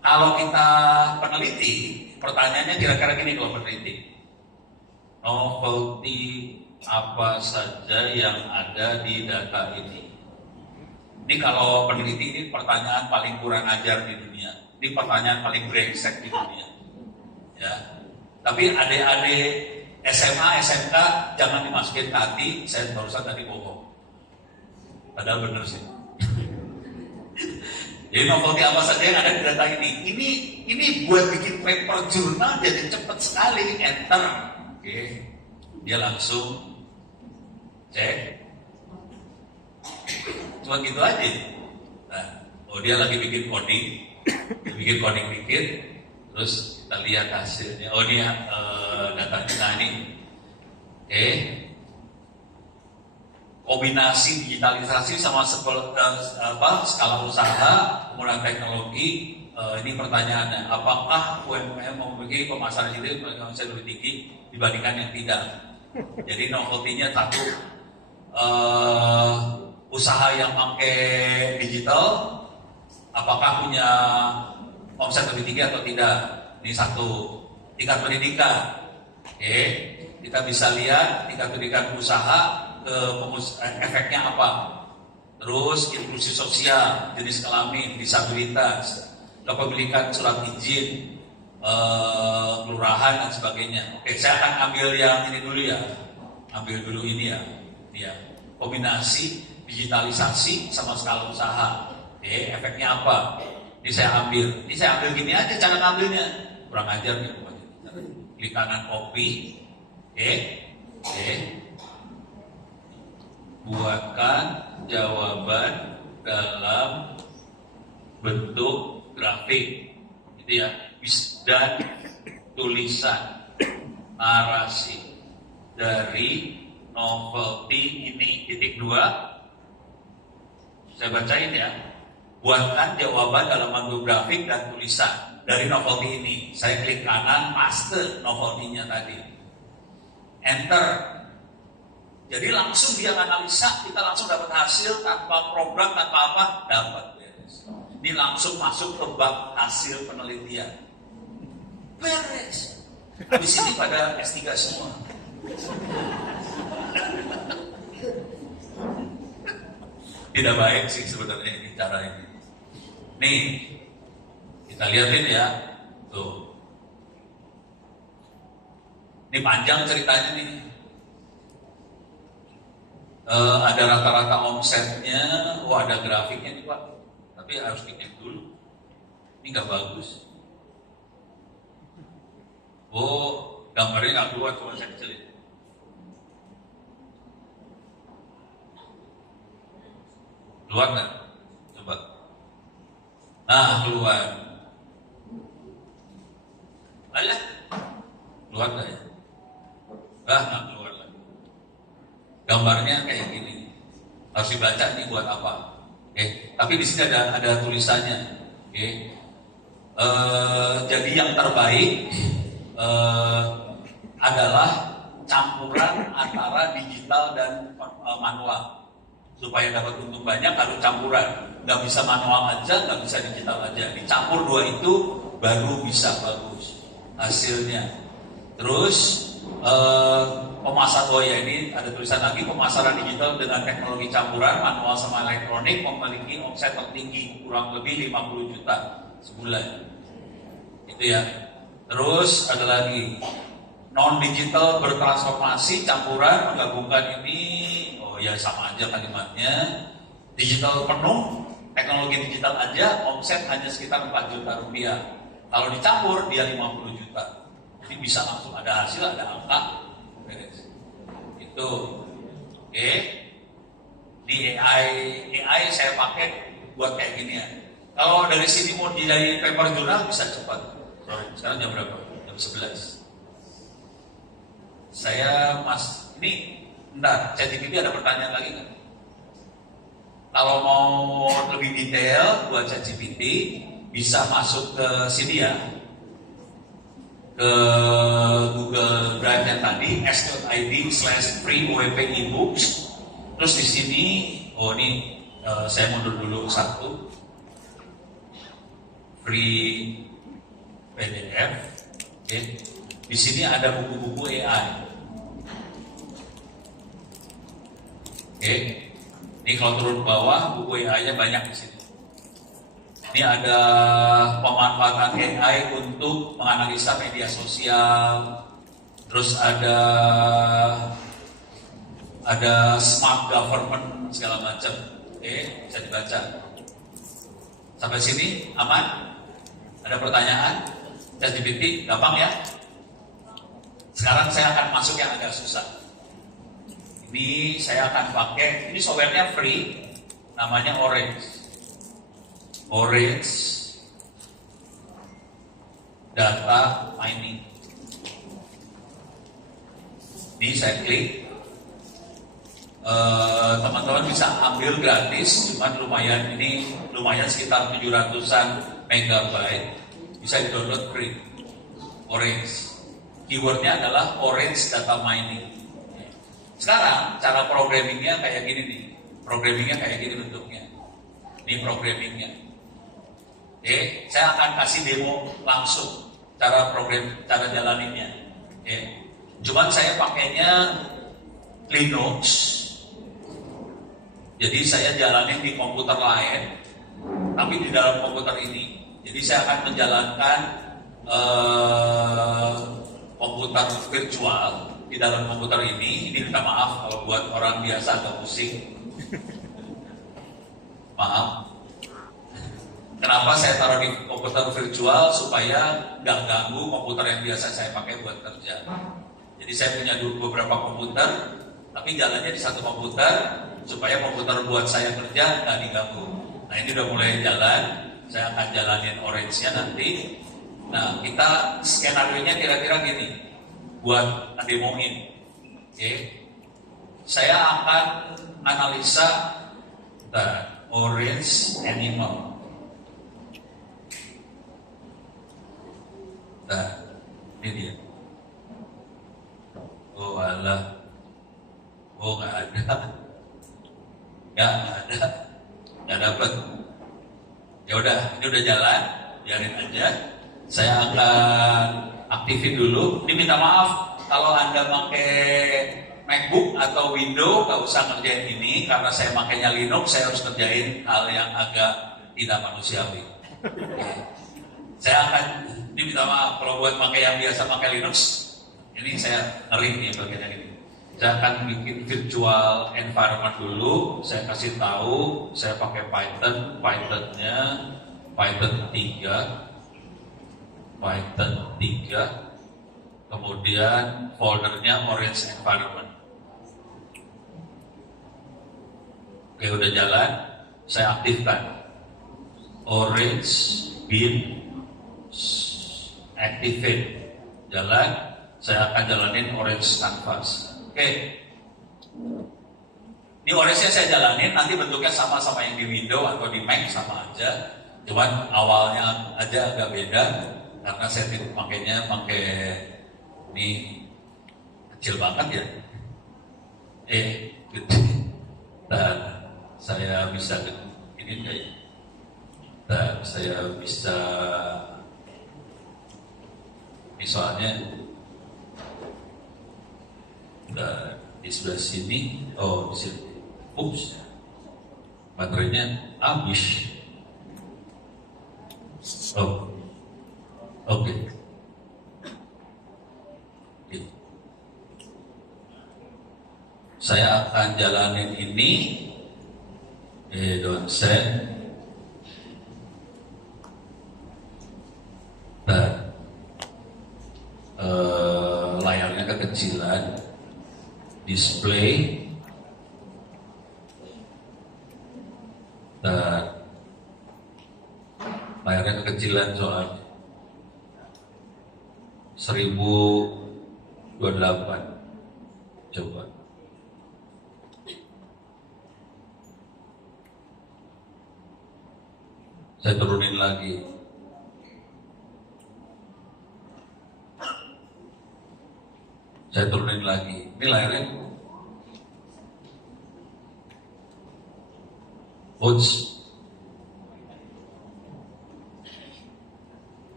kalau kita peneliti, pertanyaannya kira-kira gini kalau peneliti. Novelty apa saja yang ada di data ini? Ini kalau peneliti ini pertanyaan paling kurang ajar di dunia. Ini pertanyaan paling brengsek di dunia. Ya. Tapi adik-adik SMA, SMK jangan dimasukin ke hati, saya barusan tadi bohong. Padahal benar sih. Jadi novelty apa saja yang ada di data ini? Ini buat bikin paper jurnal jadi cepat sekali, enter. Oke. Dia langsung cek. Cuma gitu aja. Nah, dia lagi bikin coding dikit, terus kita lihat hasilnya. Dia data kita ini. Oke. Kombinasi digitalisasi sama skala usaha, penggunaan teknologi. Ini pertanyaannya, apakah UMKM memiliki pemasaran itu bisa lebih tinggi dibandingkan yang tidak? Jadi novelty-nya satu, usaha yang pakai digital, apakah punya omset lebih tinggi atau tidak? Ini satu. Tingkat pendidikan, oke, kita bisa lihat tingkat pendidikan usaha efeknya apa. Terus inklusi sosial, jenis kelamin, disabilitas, kepemilikan surat izin, kelurahan dan sebagainya. Oke, saya akan ambil yang ini dulu ya. Ambil dulu ini ya. Ya. Kombinasi digitalisasi sama skala usaha. Oke, efeknya apa? Ini saya ambil gini aja cara ngambilnya. Kurang ajar nih pokoknya. Klik kanan copy. Oke. Buatkan jawaban dalam bentuk grafik, gitu ya, dan tulisan narasi dari novelty ini. Titik 2, saya bacain ya. Buatkan jawaban dalam bentuk grafik dan tulisan dari novelty ini. Saya klik kanan, paste novelty-nya tadi, enter. Jadi langsung dia analisa, kita langsung dapat hasil tanpa program, tanpa apa, dapat. Ini langsung masuk ke bab hasil penelitian. Beres. Habis ini pada S3 semua. Tidak baik sih sebenarnya ini cara ini. Nih, kita lihatin ya. Tuh. Ini panjang ceritanya nih. Ada rata-rata omsetnya, ada grafiknya nih Pak. Tapi harus dicek dulu. Ini nggak bagus. Gambarnya nggak keluar, cuma saya kecilin. Keluar nggak? Coba. Nah, keluar. Ayo. Keluar nggak ya? Nggak keluar. Gambarnya kayak gini, harus dibaca nih buat apa? Oke. Tapi di sini ada tulisannya. Oke. Jadi yang terbaik adalah campuran antara digital dan manual supaya dapat untung banyak. Kalau campuran, nggak bisa manual aja, nggak bisa digital aja. Dicampur dua itu baru bisa bagus hasilnya. Terus ini ada tulisan lagi, pemasaran digital dengan teknologi campuran manual sama elektronik memiliki omset tertinggi kurang lebih 50 juta sebulan. Itu ya. Terus ada lagi non digital bertransformasi campuran menggabungkan ini, ya sama aja kalimatnya. Digital penuh, teknologi digital aja omset hanya sekitar 4 juta rupiah. Kalau dicampur dia 50 juta. Jadi bisa langsung ada hasil, ada angka. Beres. Itu. Oke. Di AI saya pakai buat kayak gini ya. Kalau dari sini mau jadi paper jurnal bisa cepat. Sekarang jam berapa? Jam 11. Ini bentar, ChatGPT ada pertanyaan lagi nggak? Kalau mau lebih detail buat ChatGPT bisa masuk ke sini ya, ke Google Drive yang tadi s.id/free-ebooks. Terus di sini, ini saya mundur dulu satu. free PDF. Oke. Di sini ada buku-buku AI. Oke. Ini kalau turun bawah, buku AI-nya banyak di sini. Ini ada pemanfaatan AI untuk menganalisa media sosial. Terus ada smart government segala macam. Oke, bisa dibaca. Sampai sini aman? Ada pertanyaan? ChatGPT gampang ya? Sekarang saya akan masuk yang agak susah. Ini saya akan pakai, ini softwarenya free, namanya Orange. Orange Data Mining. Ini saya klik. Teman-teman bisa ambil gratis, cuman lumayan sekitar 700-an megabyte, bisa di-download free. Orange. Keywordnya adalah Orange Data Mining. Sekarang cara programmingnya kayak gini nih. Programmingnya kayak gini bentuknya. Ini programmingnya. Oke, saya akan kasih demo langsung cara jalaninnya. Oke. Cuman saya pakainya Linux. Jadi saya jalanin di komputer lain, tapi di dalam komputer ini. Jadi saya akan menjalankan komputer virtual di dalam komputer ini. Ini minta maaf kalau buat orang biasa agak pusing. Maaf. Kenapa saya taruh di komputer virtual? Supaya nggak ganggu komputer yang biasa saya pakai buat kerja. Jadi saya punya beberapa komputer, tapi jalannya di satu komputer, supaya komputer buat saya kerja nggak diganggu. Nah ini udah mulai jalan, saya akan jalanin Orange-nya nanti. Nah kita skenario-nya kira-kira gini, buat demoin. Oke. Saya akan analisa Orange Animal. Nah, ini dia. Oh alah. Oh nggak ada. Ya nggak ada. Nggak dapat. Ya udah, ini udah jalan. Biarin aja. Saya akan aktifin dulu. Ini minta maaf kalau Anda pakai MacBook atau Windows, nggak usah ngerjain ini karena saya makainya Linux. Saya harus ngerjain hal yang agak tidak manusiawi. Saya akan, ini minta maaf kalau buat pakai yang biasa pakai Linux, ini saya ngeri nih bagiannya gini. Saya akan bikin virtual environment dulu. Saya kasih tahu, saya pakai Python-nya Python 3, kemudian foldernya Orange Environment. Oke, udah jalan. Saya aktifkan Orange bin activate, jalan. Saya akan jalanin Orange Canvas. Oke. Ini Orange-nya saya jalanin, nanti bentuknya sama yang di Windows atau di Mac sama aja. Cuman awalnya aja agak beda karena saya pakainya ini kecil banget ya. Gede. Dan saya bisa ini kayak. Dan saya bisa ini soalnya di sebelah sini, di sini, baterainya habis. Oke. Saya akan jalanin ini, don't send. Layarnya kekecilan, display, dan layarnya kekecilan soalnya 1028. Coba saya turunin lagi. Saya turunin lagi. Ini layarnya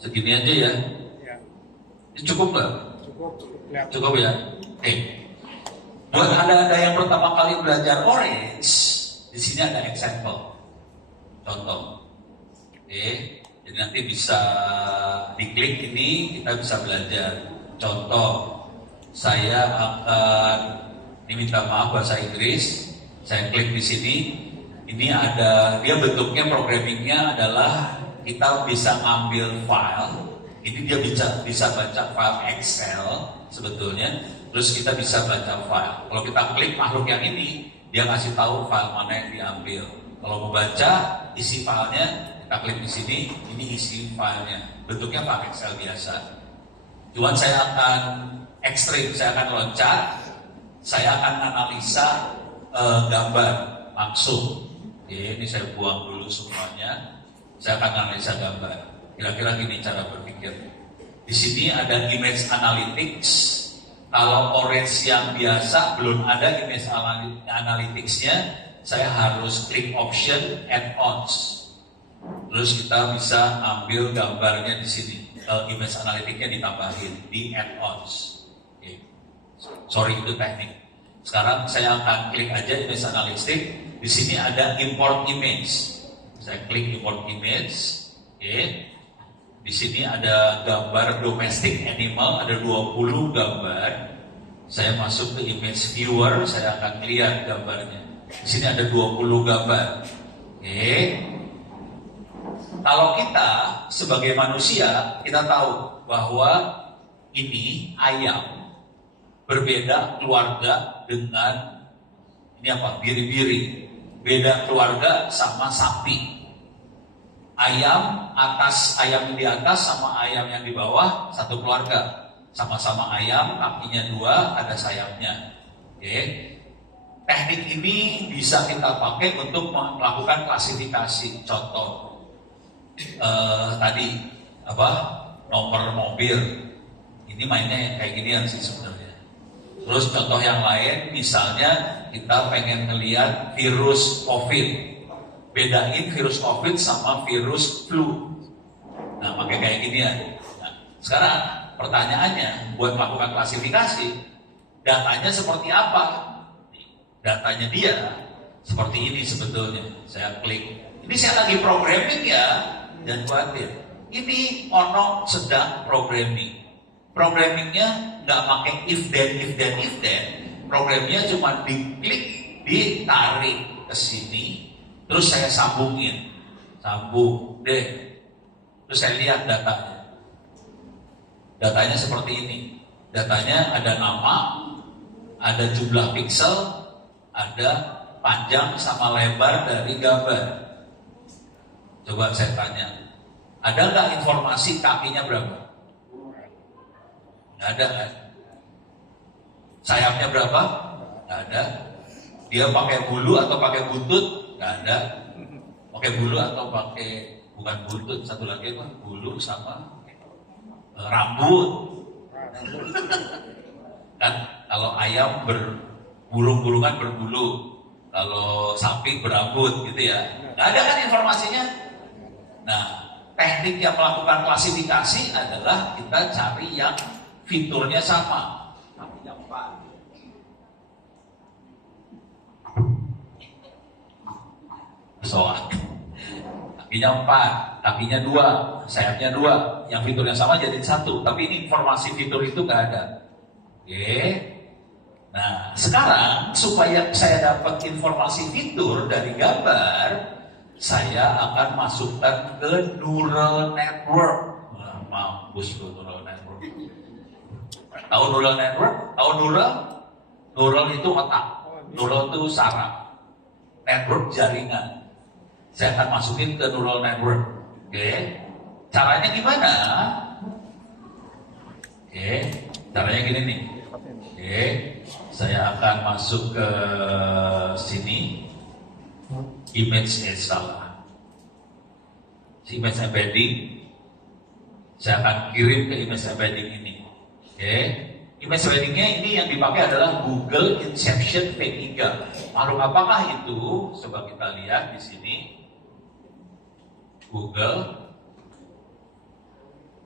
Segini aja ya. Ya, Ini cukup nggak? cukup kelihatan. Cukup ya. Oke. Buat anda yang pertama kali belajar Orange, di sini ada example, contoh. Oke. Jadi nanti bisa diklik ini, kita bisa belajar. Contoh, saya akan diminta maaf bahasa Inggris. Saya klik di sini. Ini ada, dia bentuknya programmingnya adalah kita bisa ambil file. Ini dia bisa baca file Excel sebetulnya. Terus kita bisa baca file. Kalau kita klik makhluk yang ini, dia ngasih tahu file mana yang diambil. Kalau mau baca isi filenya, kita klik di sini. Ini isi filenya. Bentuknya file Excel biasa. Cuman saya akan ekstrim, saya akan loncat. Saya akan analisa gambar langsung. Oke, ini saya buang dulu semuanya. Saya akan analisa gambar. Kira-kira gini cara berpikir. Di sini ada image analytics. Kalau Orange yang biasa belum ada image analytics-nya, saya harus klik option add-ons. Terus kita bisa ambil gambarnya di sini. Image analytics-nya ditambahin di add-ons. Okay. Sorry, itu teknik. Sekarang saya akan klik aja image analytics. Di sini ada import image. Saya klik import image. Oke. Di sini ada gambar domestic animal, ada 20 gambar. Saya masuk ke image viewer, saya akan lihat gambarnya. Di sini ada 20 gambar. Oke. Kalau kita sebagai manusia, kita tahu bahwa ini ayam berbeda keluarga dengan ini apa? Biri-biri. Beda keluarga sama sapi. Ayam yang di atas sama ayam yang di bawah satu keluarga. Sama-sama ayam, kakinya 2, ada sayapnya. Oke. Teknik ini bisa kita pakai untuk melakukan klasifikasi. Contoh tadi apa? Nomor mobil. Ini mainnya yang kayak ginian sih sebenarnya. Terus contoh yang lain, misalnya kita pengen ngelihat virus COVID. Bedain virus COVID sama virus flu. Nah, pakai kayak gini ya. Nah, sekarang pertanyaannya, buat melakukan klasifikasi, datanya seperti apa? Datanya dia seperti ini sebetulnya. Saya klik. Ini saya lagi programming ya, dan khawatir. Ini Onong sedang programming. Programmingnya nggak pakai if then. Programnya cuma diklik, ditarik ke sini. Terus saya sambung deh. Terus saya lihat datanya. Datanya seperti ini. Datanya ada nama, ada jumlah pixel, ada panjang sama lebar dari gambar. Coba saya tanya, ada nggak informasi kakinya berapa? Nggak ada kan? Sayapnya berapa? Nggak ada. Dia pakai bulu atau pakai buntut? Nggak ada. Pakai bulu atau pakai bukan buntut, satu lagi apa? Bulu sama rambut. Kan kalau ayam berbulung-bulungan berbulu, kalau sapi berambut gitu ya. Nggak ada kan informasinya. Nah, teknik yang melakukan klasifikasi adalah kita cari yang fiturnya sama. Tapi yang soal kakinya 4, kakinya 2, sayapnya 2, yang fiturnya sama jadi 1, tapi ini informasi fitur itu nggak ada. Oke. Nah, sekarang supaya saya dapat informasi fitur dari gambar, saya akan masukkan ke neural network. Nah, mampus tuh neural network. Tahu neural network? Tahu neural? Neural itu otak, neural itu saraf, network jaringan. Saya akan masukin ke neural network. Oke. Caranya gimana? Oke. Caranya gini nih. Oke. Saya akan masuk ke sini. Image salah. Image embedding. Saya akan kirim ke image embedding ini. Oke. Image embeddingnya ini yang dipakai adalah Google Inception V3. Makhluk apakah itu? Coba kita lihat di sini. Google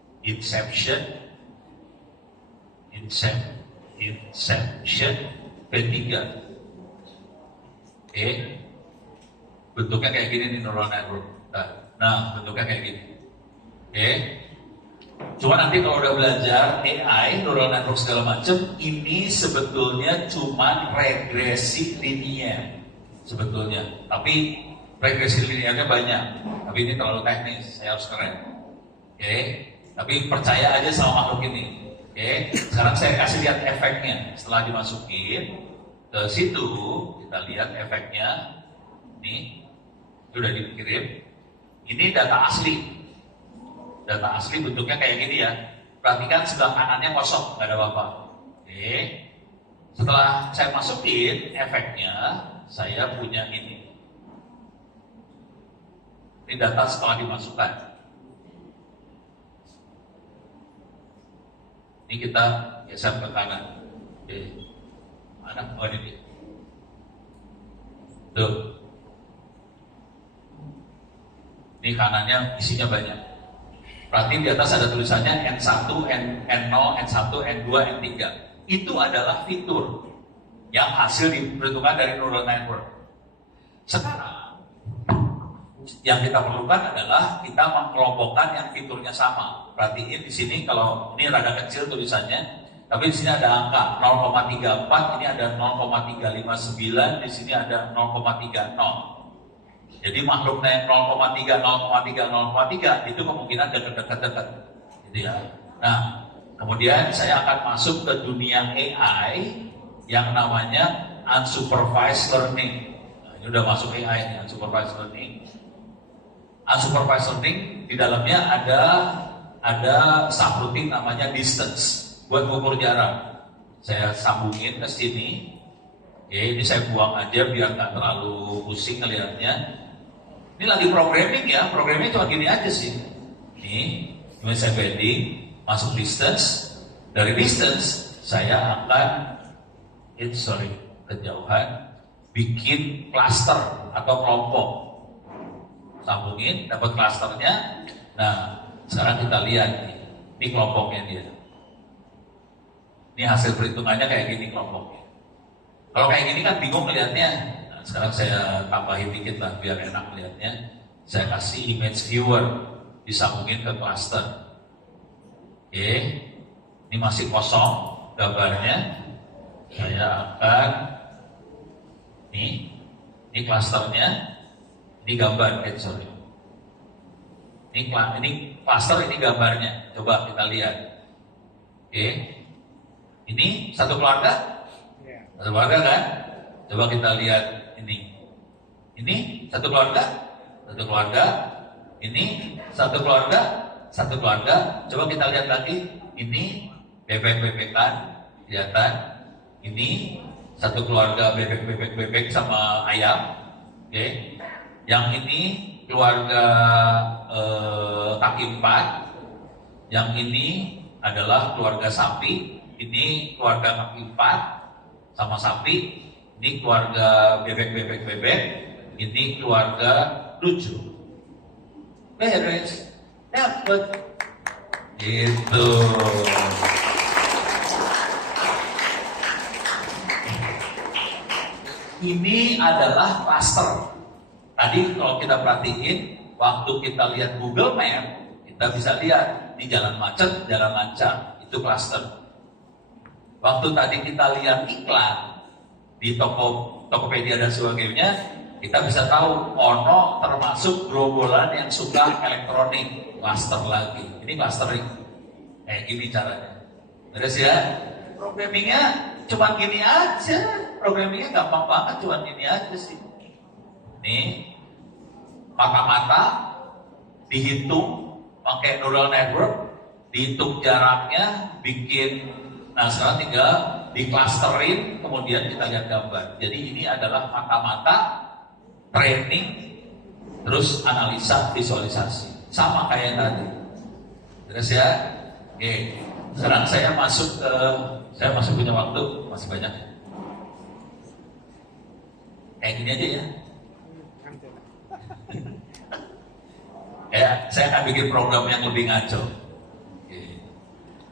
Inception P3. Oke, bentuknya kayak gini nih neural network. Nah, bentuknya kayak gini. Oke, cuma nanti kalau udah belajar AI, neural network segala macam, ini sebetulnya cuma regresi linier sebetulnya. Tapi regresi liniernya banyak. Tapi ini terlalu teknis, saya harus keren. Oke, tapi percaya aja sama makhluk ini. Oke, sekarang saya kasih lihat efeknya. Setelah dimasukin ke situ, kita lihat efeknya. Ini sudah dikirim. Ini data asli. Data asli bentuknya kayak gini ya. Perhatikan sebelah kanannya kosong, nggak ada apa-apa. Oke. Setelah saya masukin efeknya, saya punya ini. Ini data setelah dimasukkan. Ini kita geser ke kanan. Oke. Mana? Oh ini dia. Tuh. Ini kanannya isinya banyak. Berarti di atas ada tulisannya N1, N0, N1, N2, N3. Itu adalah fitur yang hasil diperhitungkan dari neural network. Sekarang yang kita perlukan adalah kita mengelompokkan yang fiturnya sama. Perhatiin di sini kalau ini rada kecil tulisannya, tapi di sini ada angka 0,34, ini ada 0,359, di sini ada 0,30. Jadi makhluknya 0,3, 0,3, 0,3 itu kemungkinan dekat-dekat, gitu ya. Nah, kemudian saya akan masuk ke dunia AI yang namanya unsupervised learning. Nah, ini udah masuk AI nih, unsupervised learning. Unsupervised learning di dalamnya ada subroutine namanya distance buat mengukur jarak. Saya sambungin ke sini. Oke, ini saya buang aja biar nggak terlalu pusing ngelihatnya. Ini lagi programming ya, programming cuma gini aja sih. Ini saya bending, masuk distance. Dari distance saya akan kejauhan, bikin cluster atau kelompok. Sambungin, dapat klasternya. Nah, sekarang kita lihat nih, ini kelompoknya dia. Ini hasil perhitungannya kayak gini kelompoknya. Kalau kayak gini kan bingung melihatnya. Nah, sekarang saya tambahin dikit lah biar enak melihatnya. Saya kasih image viewer, disambungin ke cluster. Oke, ini masih kosong gambarnya. Saya akan ini clusternya. Ini gambar, Ini cluster, ini gambarnya. Coba kita lihat. Oke. Ini satu keluarga? Satu keluarga kan? Coba kita lihat ini. Ini satu keluarga? Satu keluarga. Ini satu keluarga? Satu keluarga. Coba kita lihat lagi. Ini bebek-bebekan. Kelihatan? Ini satu keluarga bebek sama ayam. Oke. Yang ini keluarga kaki empat, yang ini adalah keluarga sapi, ini keluarga kaki empat sama sapi, ini keluarga bebek, ini keluarga lucu. Beres, dapet. Gitu. Ini adalah cluster. Tadi kalau kita perhatiin, waktu kita lihat Google Map, kita bisa lihat di jalan macet, jalan lancar, itu cluster. Waktu tadi kita lihat iklan di Tokopedia dan sebagainya, kita bisa tahu ono termasuk gerombolan yang suka elektronik, cluster lagi. Ini clustering. Kayak gini caranya. Terus ya, programmingnya cuma gini aja. Programmingnya gampang banget, cuma gini aja sih. Ini mata-mata dihitung pakai neural network, dihitung jaraknya, bikin. Nah sekarang tinggal di-clusterin, kemudian kita lihat gambar. Jadi ini adalah mata-mata training, terus analisa, visualisasi, sama kayak yang tadi. Terus ya, oke. Sekarang saya masih punya waktu, masih banyak. Kayak gini aja ya. Ya, saya akan bikin program yang lebih ngaco. Oke.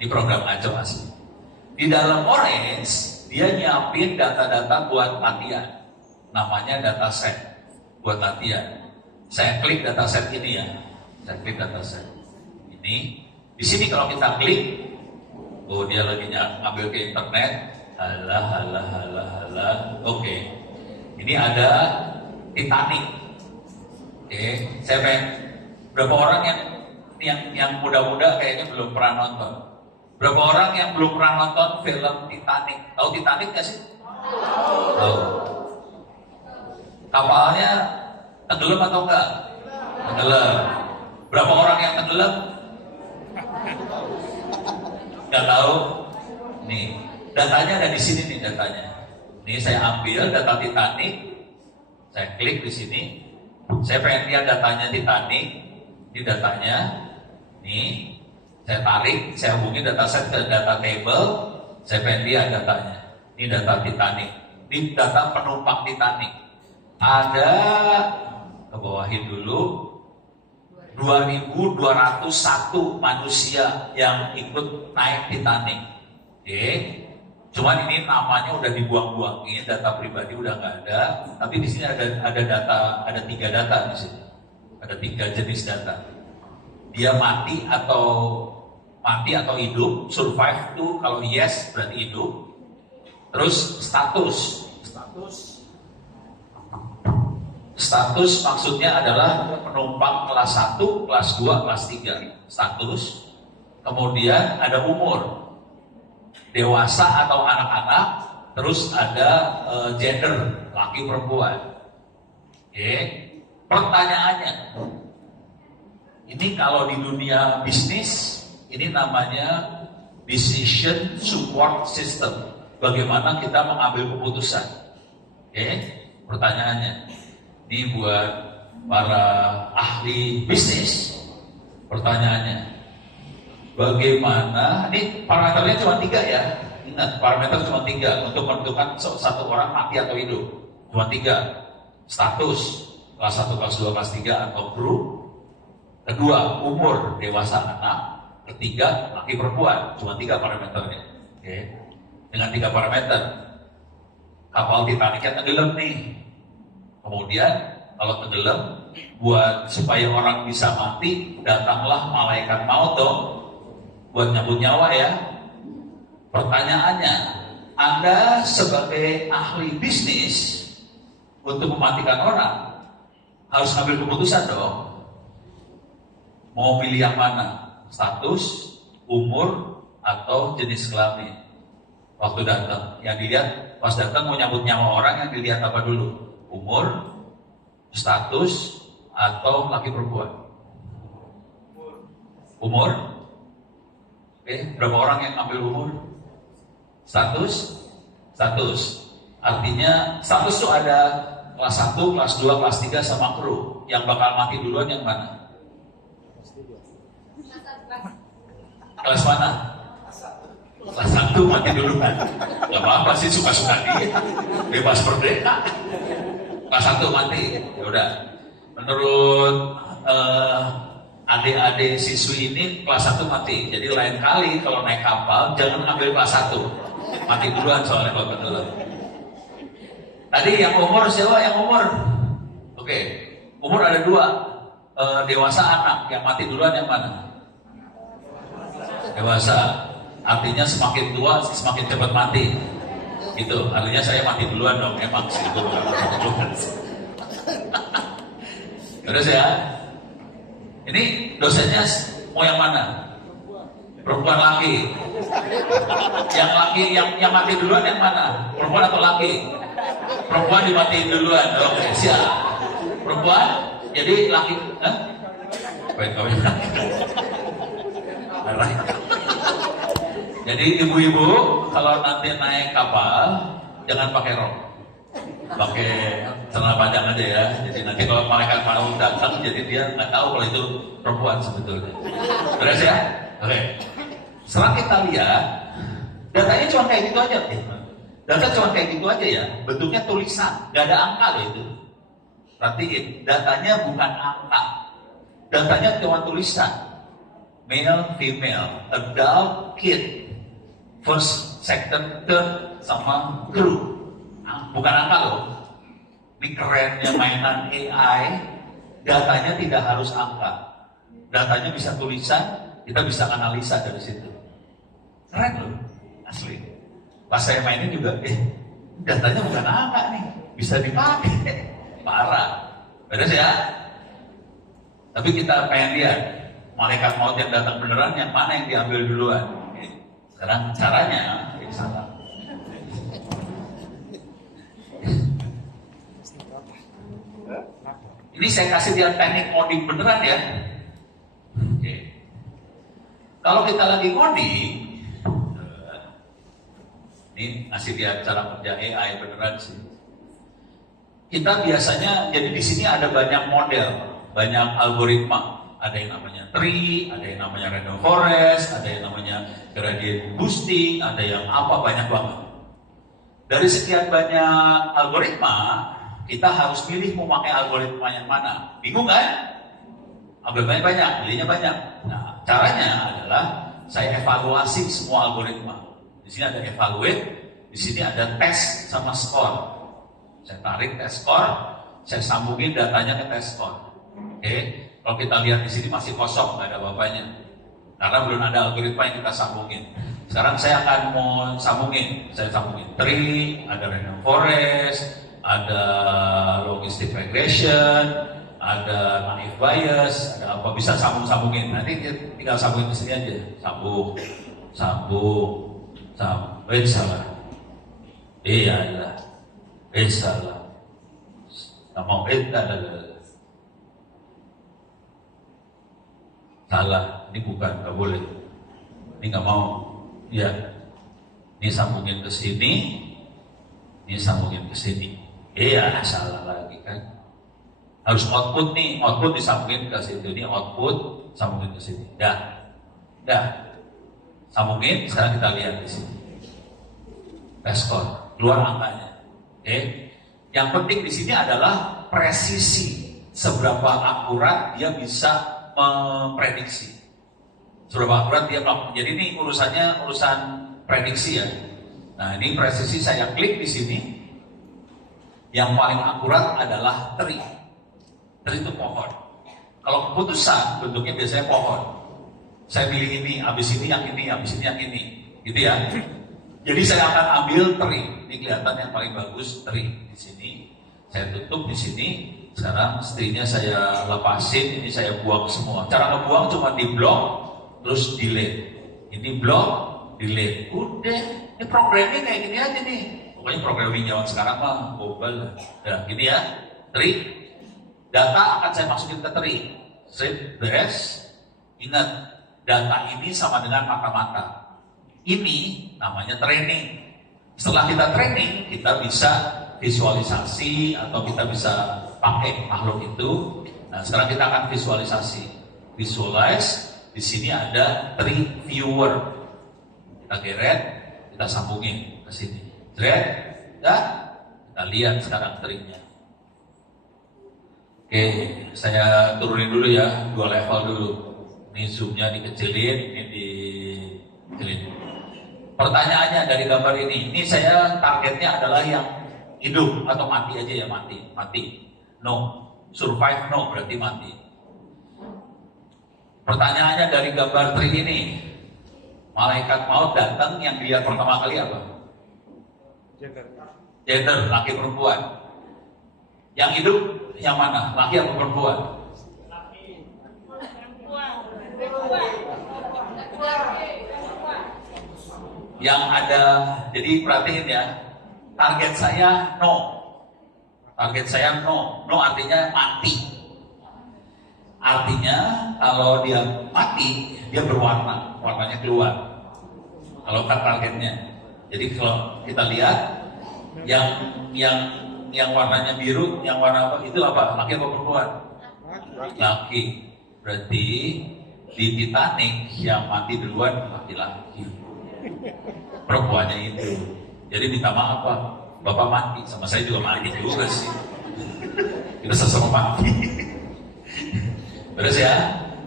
Ini program ngaco asli. Di dalam Orange, dia nyiapin data-data buat latihan. Namanya dataset buat latihan. Saya klik dataset ini ya. Saya klik dataset. Ini. Di sini kalau kita klik, oh dia lagi ngambil ke internet. Halah. Oke. Ini ada Titanic. Oke. Saya pengen berapa orang yang muda-muda kayaknya belum pernah nonton. Berapa orang yang belum pernah nonton film Titanic? Tahu Titanic nggak sih? Tahu. Kapalnya tenggelam atau enggak? Tenggelam. Berapa orang yang tenggelam? Nggak tahu. Nih, datanya ada di sini nih datanya. Nih saya ambil data Titanic, saya klik di sini. Saya pengen lihat datanya Titanic. Ini datanya. Nih, saya tarik, saya hubungi dataset ke data table. Saya pengen lihat datanya. Ini data Titanic. Ini data penumpang Titanic. Ada, ke bawahin dulu, 2.201 manusia yang ikut naik Titanic. Oke. Cuman ini namanya udah dibuang-buangin, data pribadi udah nggak ada. Tapi di sini ada data, ada 3 data di sini. Ada 3 jenis data. Dia mati atau hidup. Survive itu kalau yes berarti hidup. Terus status maksudnya adalah penumpang kelas 1, kelas 2, kelas 3. Status. Kemudian ada umur, dewasa atau anak-anak. Terus ada gender, laki perempuan. Oke. Pertanyaannya, ini kalau di dunia bisnis, ini namanya decision support system. Bagaimana kita mengambil keputusan. Oke. Pertanyaannya, ini buat para ahli bisnis. Pertanyaannya, bagaimana, ini parameternya cuma 3 ya. Ingat, parameter cuma 3 untuk menentukan satu orang mati atau hidup. Cuma 3. Status, kelas 1, kelas 2, kelas 3 atau kru. Kedua, umur, dewasa anak. Ketiga, laki perempuan. Cuma 3 parameternya. Oke. Dengan 3 parameter, kapal Titanic tenggelam nih. Kemudian kalau tenggelam, buat supaya orang bisa mati, datanglah malaikat maut dong, buat nyambut nyawa ya. Pertanyaannya, Anda sebagai ahli bisnis untuk mematikan orang harus ambil keputusan dong. Mau pilih yang mana? Status, umur, atau jenis kelamin. Waktu datang, yang dilihat pas datang mau nyambut nyawa orang, yang dilihat apa dulu? Umur, status, atau laki perempuan? Umur. Oke, berapa orang yang ambil umur? Status. Artinya status itu ada kelas 1, kelas 2, kelas 3 sama kru. Yang bakal mati duluan yang mana? Kelas mana? Kelas 1 mati duluan. Gak apa-apa sih, suka-suka dia. Bebas merdeka. Kelas 1 mati, ya udah. Menurut adik-adik siswi ini kelas 1 mati. Jadi lain kali kalau naik kapal jangan ambil kelas 1. Mati duluan soalnya kalau tenggelam. Tadi yang umur siapa? Yang umur? Oke. Umur ada 2. Dewasa anak. Yang mati duluan yang mana? Dewasa. Artinya semakin tua semakin cepat mati. Gitu, artinya saya mati duluan dong, emang sih itu bukan mati duluan. Terus ya, ini dosennya mau yang mana? Perempuan laki. Yang laki, yang mati duluan yang mana? Perempuan atau laki? Perempuan dimatiin duluan. Oke, siap. Perempuan, jadi laki. Kawin laki. Jadi ibu-ibu kalau nanti naik kapal jangan pakai rok, pakai celana panjang aja ya. Jadi nanti kalau malaikat maut datang, jadi dia nggak tahu kalau itu perempuan sebetulnya. Beres ya? Oke. Setelah kita lihat, datanya cuma kayak gitu aja. Data cuma kayak gitu aja ya. Bentuknya tulisan, nggak ada angka loh itu. Perhatiin, datanya bukan angka, datanya cuma tulisan. male, female, adult, kid, first, second, third, sama crew. Bukan angka loh. Ini kerennya mainan AI, datanya tidak harus angka. Datanya bisa tulisan, kita bisa analisa dari situ. Keren loh, asli. Pas saya mainin juga, datanya bukan angka nih, bisa dipakai. Parah. Beres ya? Tapi kita pengen lihat, malaikat maut yang datang beneran, yang mana yang diambil duluan. Sekarang caranya, salah. Ini saya kasih dia teknik coding beneran ya. Oke. Kalau kita lagi coding, ini kasih dia cara kerja AI beneran sih. Kita biasanya, jadi di sini ada banyak model, banyak algoritma. Ada yang namanya tree, ada yang namanya random forest, ada yang namanya gradient boosting, ada yang apa, banyak banget. Dari sekian banyak algoritma, kita harus pilih mau pakai algoritma yang mana. Bingung kan? Algoritmanya banyak, pilihnya banyak. Nah, caranya adalah saya evaluasi semua algoritma. Di sini ada evaluate, di sini ada test sama score. Saya tarik test score, saya sambungin datanya ke test score. Oke, kalau kita lihat di sini masih kosong, nggak ada apa-apanya. Karena belum ada algoritma yang kita sambungin. Sekarang saya akan mau sambungin. Saya sambungin tree, ada random forest, ada logistic regression, ada naive bias, ada apa, bisa sambungin. Nanti tinggal sambungin ke sini aja. Sambung. Salah. Iya. Salah. Nggak mau salah. Ini bukan, nggak boleh. Ini nggak mau. Ya. Ini sambungin ke sini. Ini sambungin ke sini. Iya, salah lagi kan. Harus output nih, output disambungin ke situ. Ini output, sambungin ke sini. Dah. Sambungin, sekarang kita lihat di sini. Test score, keluar angkanya. Oke. Yang penting di sini adalah presisi. Seberapa akurat dia bisa memprediksi. Seberapa akurat dia melakukan. Jadi ini urusan prediksi ya. Nah, ini presisi saya klik di sini. Yang paling akurat adalah tree. Tree itu pohon. Kalau keputusan bentuknya biasanya pohon. Saya pilih ini, habis ini yang ini, habis ini yang ini, gitu ya. Jadi saya akan ambil tree. Ini kelihatan yang paling bagus tree di sini. Saya tutup di sini. Sekarang setirnya saya lepasin, ini saya buang semua. Cara ngebuang cuma di blok, terus delete. Ini blok, delete. Udah, ini programnya kayak gini aja nih. Pokoknya programming zaman sekarang mah global. Ya, gini ya. Tree. Data akan saya masukin ke tree. Strip, beres. Ingat, data ini sama dengan mata-mata. Ini namanya training. Setelah kita training, kita bisa visualisasi atau kita bisa pakai makhluk itu. Nah, sekarang kita akan visualisasi. Visualize, di sini ada tree viewer. Kita geret, kita sambungin ke sini. Geret, kita lihat sekarang tree-nya. Oke, saya turunin dulu ya, 2 level dulu. Ini zoom-nya dikecilin, ini dikecilin. Pertanyaannya dari gambar ini saya targetnya adalah yang hidup atau mati aja ya, mati. No, survive no, berarti mati. Pertanyaannya dari gambar tree ini, malaikat maut datang, yang dilihat pertama kali apa? Gender, laki perempuan. Yang hidup yang mana? Laki atau perempuan? Yang ada, jadi perhatiin ya, target saya no. Target saya no. No artinya mati. Artinya kalau dia mati, dia berwarna, warnanya keluar. Kalau kan targetnya. Jadi kalau kita lihat yang warnanya biru, yang warna apa? Itu apa? Laki atau perempuan? Laki. Berarti di Titanic yang mati duluan laki-laki. Perempuannya itu. Jadi minta maaf Pak, Bapak mati, sama saya juga mati juga sih. Kita sama mati. Beres ya?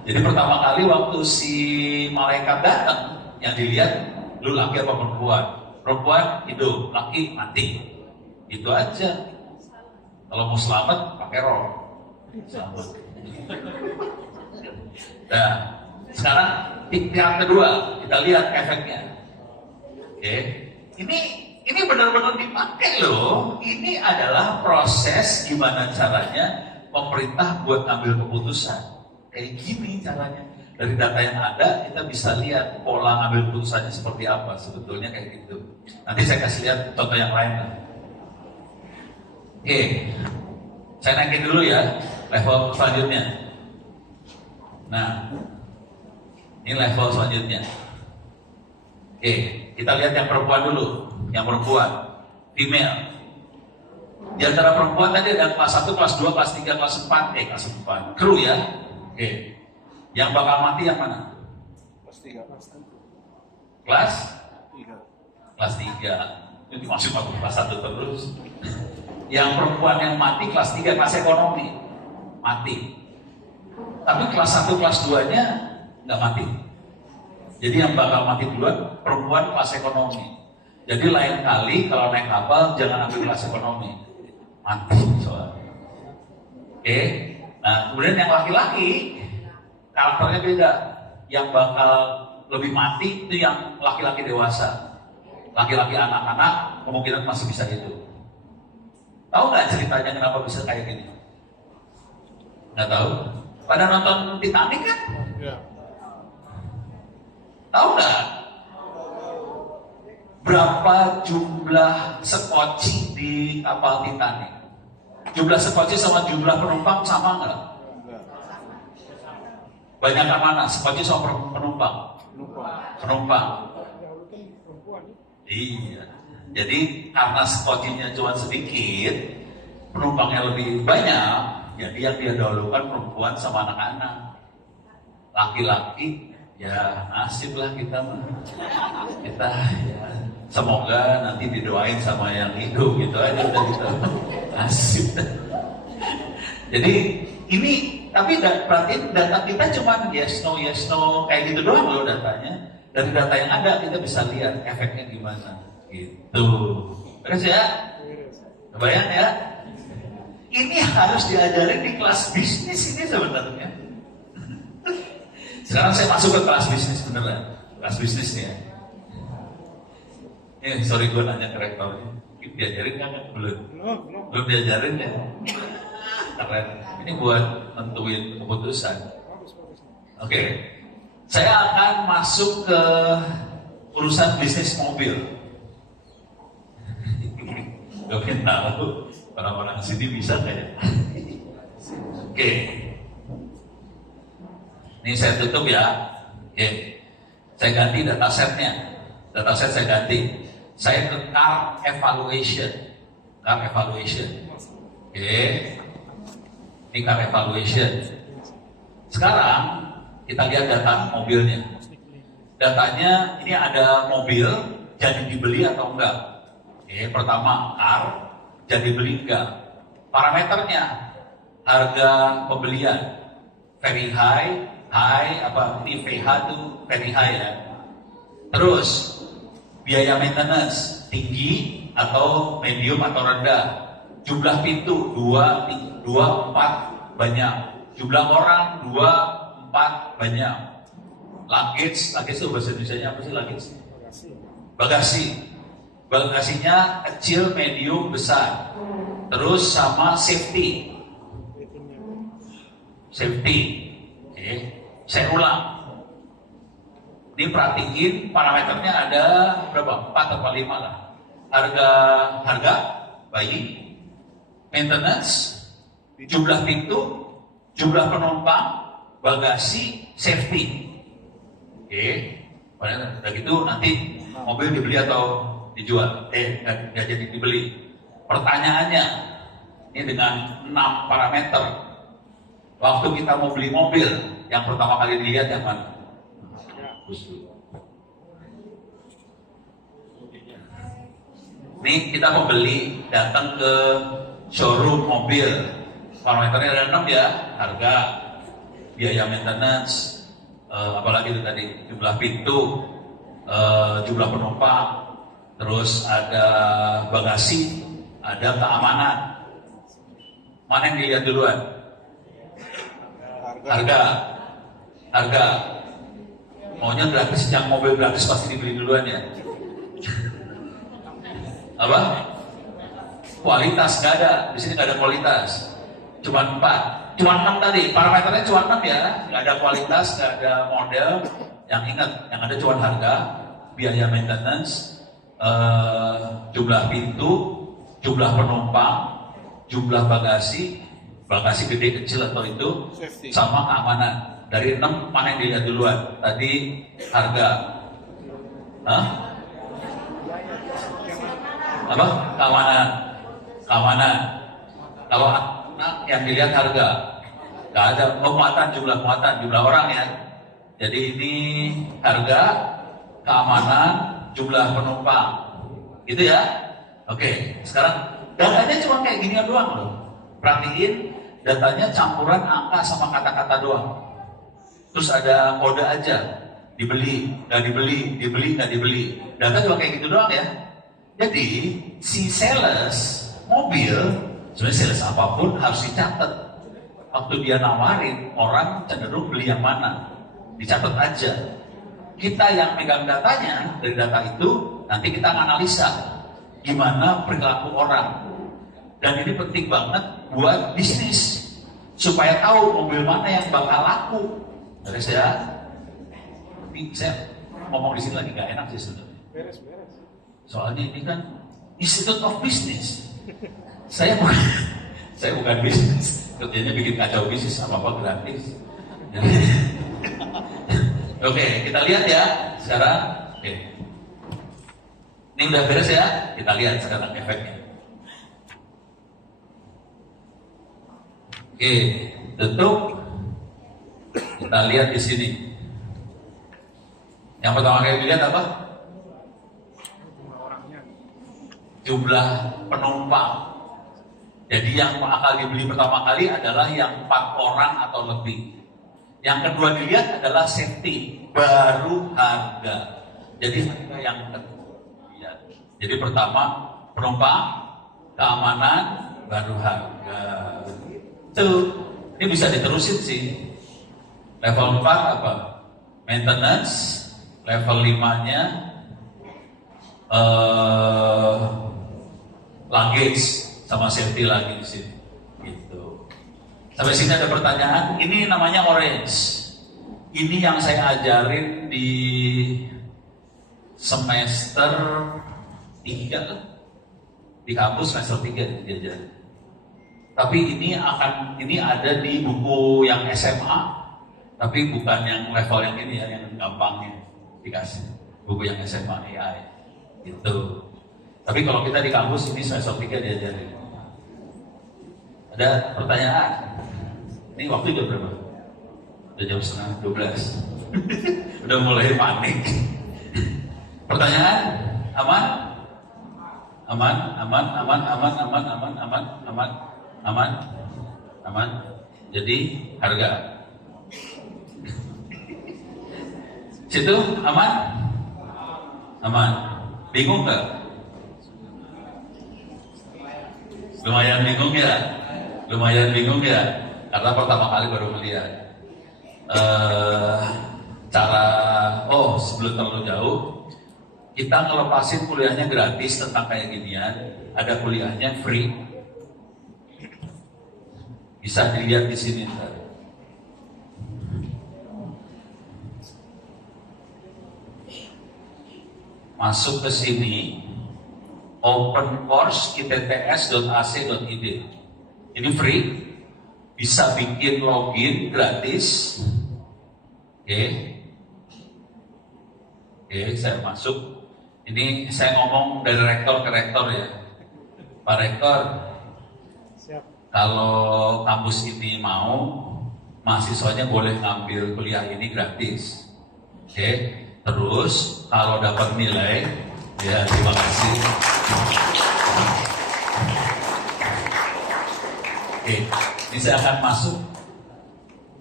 Jadi pertama kali waktu si malaikat datang, yang dilihat lu laki apa perempuan? Perempuan hidup, laki mati. Itu aja. Kalau mau selamat pakai roh. Selamat. Nah, sekarang yang kedua kita lihat efeknya. Oke, ini benar-benar dipakai loh. Ini adalah proses gimana caranya pemerintah buat ambil keputusan. Kayak gini caranya. Dari data yang ada kita bisa lihat pola ngambil keputusannya seperti apa. Sebetulnya kayak gitu. Nanti saya kasih lihat contoh yang lain lah. Oke, saya naikin dulu ya level selanjutnya. Nah, ini level selanjutnya. Oke, kita lihat yang perempuan dulu. Yang perempuan, female. Di antara perempuan tadi ada kelas 1, kelas 2, kelas 3, kelas 4. Kelas 4. Kru ya. Oke. Yang bakal mati yang mana? Kelas 3. Kelas? 3. Kelas 3. Ini masih kelas 1 terus. Yang perempuan yang mati kelas 3, kelas ekonomi. Mati. Tapi kelas 1, kelas 2-nya nggak mati. Jadi yang bakal mati duluan perempuan kelas ekonomi. Jadi lain kali kalau naik kapal jangan ambil kelas ekonomi. Mati soalnya. Oke. Nah, kemudian yang laki-laki karakternya beda. Yang bakal lebih mati itu yang laki-laki dewasa. Laki-laki anak-anak kemungkinan masih bisa hidup. Tahu nggak ceritanya kenapa bisa kayak gini? Nggak tahu? Pada nonton Titanic kan? Ya. Tahu nggak? Berapa jumlah sekoci di kapal Titanic? Jumlah sekoci sama jumlah penumpang sama nggak? Banyak yang mana? Sekoci sama penumpang? Penumpang. Iya. Jadi karena skocinya cuma sedikit, penumpangnya lebih banyak, jadi yang dia dahulukan perempuan sama anak-anak. Laki-laki, ya nasib lah kita mah. Kita ya semoga nanti didoain sama yang hidup gitu aja udah gitu. Nasib. Jadi ini tapi perhatiin data kita cuma yes no kayak gitu doang loh datanya. Dari data yang ada kita bisa lihat efeknya gimana. Gitu. Beres ya? Kebayang ya? Ini harus diajarin di kelas bisnis ini sebenarnya. Sekarang saya masuk ke kelas bisnis beneran. Kelas bisnis nih ya. Sorry gue nanya ke rektornya. Diajarin kan? Belum. Belum diajarin ya? Keren. Ini buat nentuin keputusan. Oke. Saya akan masuk ke urusan bisnis mobil. Gak pengen tahu orang-orang sini bisa kayak. Oke. Ini saya tutup ya. Oke. Saya ganti datasetnya. Dataset saya ganti. Saya ke car evaluation. Car evaluation. Oke. Ini car evaluation. Sekarang kita lihat data mobilnya. Datanya ini ada mobil jadi dibeli atau enggak. Oke, pertama car jadi beli enggak. Parameternya harga pembelian very high apa ini VH itu very high ya. Terus biaya maintenance tinggi atau medium atau rendah. Jumlah pintu 2, 4 banyak. Jumlah orang 2, 4 banyak. Luggage itu bahasa Indonesia apa sih luggage? Bagasi. Bagasinya kecil, medium, besar. Terus sama safety. Safety. Oke. Saya ulang. Ini perhatiin parameternya ada berapa? 4 atau 5 lah. Harga baik. Maintenance, jumlah pintu, jumlah penumpang, bagasi, safety. Oke. Udah gitu nanti mobil dibeli atau dijual, nggak jadi dibeli. Pertanyaannya, ini dengan 6 parameter. Waktu kita mau beli mobil, yang pertama kali dilihat yang mana? Ini kita pembeli datang ke showroom mobil. Parameternya ada 6 ya, harga, biaya maintenance, apalagi itu tadi jumlah pintu, jumlah penumpang, terus ada bagasi, ada keamanan. Mana yang dilihat duluan? Harga. Maunya gratis, yang mobil gratis pasti dibeli duluan ya. Apa? Kualitas nggak ada, di sini nggak ada kualitas. Cuma 4, cuma 6 tadi. Parameternya cuma 6 ya, nggak ada kualitas, nggak ada model. Yang ingat, yang ada cuma harga, biaya maintenance, jumlah pintu, jumlah penumpang, jumlah bagasi gede kecil atau itu, sama keamanan. Dari 6 mana yang dilihat duluan? Tadi harga. Hah? Apa? Keamanan. Kalau yang dilihat harga, nggak ada jumlah muatan, jumlah orang ya. Jadi ini harga, keamanan, jumlah penumpang, gitu ya. Oke, sekarang datanya cuma kayak gini doang loh. Perhatiin, datanya campuran angka sama kata-kata doang. Terus ada kode aja, dibeli, nggak dibeli. Data cuma kayak gitu doang ya. Jadi si sales mobil, sebenarnya sales apapun harus dicatat. Waktu dia nawarin, orang cenderung beli yang mana, dicatat aja. Kita yang megang datanya, dari data itu nanti kita analisa gimana perilaku orang. Dan ini penting banget buat bisnis, supaya tahu mobil mana yang bakal laku. Beres ya? Tapi saya ngomong di sini lagi nggak enak sih sebenarnya. Beres. Soalnya ini kan Institute of Business. Saya bukan bisnis. Kerjanya bikin kacau bisnis, apa gratis. Oke, kita lihat ya sekarang. Oke. Ini udah beres ya? Kita lihat sekarang efeknya. Oke, tutup. Kita lihat di sini. Yang pertama kali dilihat apa? Jumlah penumpang. Jadi yang akan dibeli pertama kali adalah yang 4 orang atau lebih. Yang kedua dilihat adalah safety, baru harga. Jadi harga yang kedua. Jadi pertama penumpang, keamanan, baru harga. Ini bisa diterusin sih. Level 4 apa? Maintenance. Level 5-nya luggage sama safety lagi di sini. Gitu. Sampai sini ada pertanyaan. Ini namanya orange. Ini yang saya ajarin di semester 3 di kampus semester 3 diajarin. Tapi ini ada di buku yang SMA, tapi bukan yang level yang ini ya, yang gampangnya dikasih. Buku yang SMA AI gitu. Tapi kalau kita di kampus ini semester 3 diajarin. Ada pertanyaan? Ini waktu udah berapa? Udah jam 11:30. Udah mulai panik. Pertanyaan? Aman? Aman. Jadi harga. Situ aman? Aman. Bingung nggak? Lumayan bingung ya. Karena pertama kali baru melihat. Sebelum terlalu jauh, kita ngelepasin kuliahnya gratis tentang kayak ginian. Ada kuliahnya free. Bisa dilihat di sini. Masuk ke sini, open course itts.ac.id. Ini free, bisa bikin login gratis. Oke, saya masuk. Ini saya ngomong dari rektor ke rektor ya. Pak Rektor, kalau kampus ini mau, mahasiswanya boleh ngambil kuliah ini gratis. Oke. Terus kalau dapat nilai, ya terima kasih. Oke, ini saya akan masuk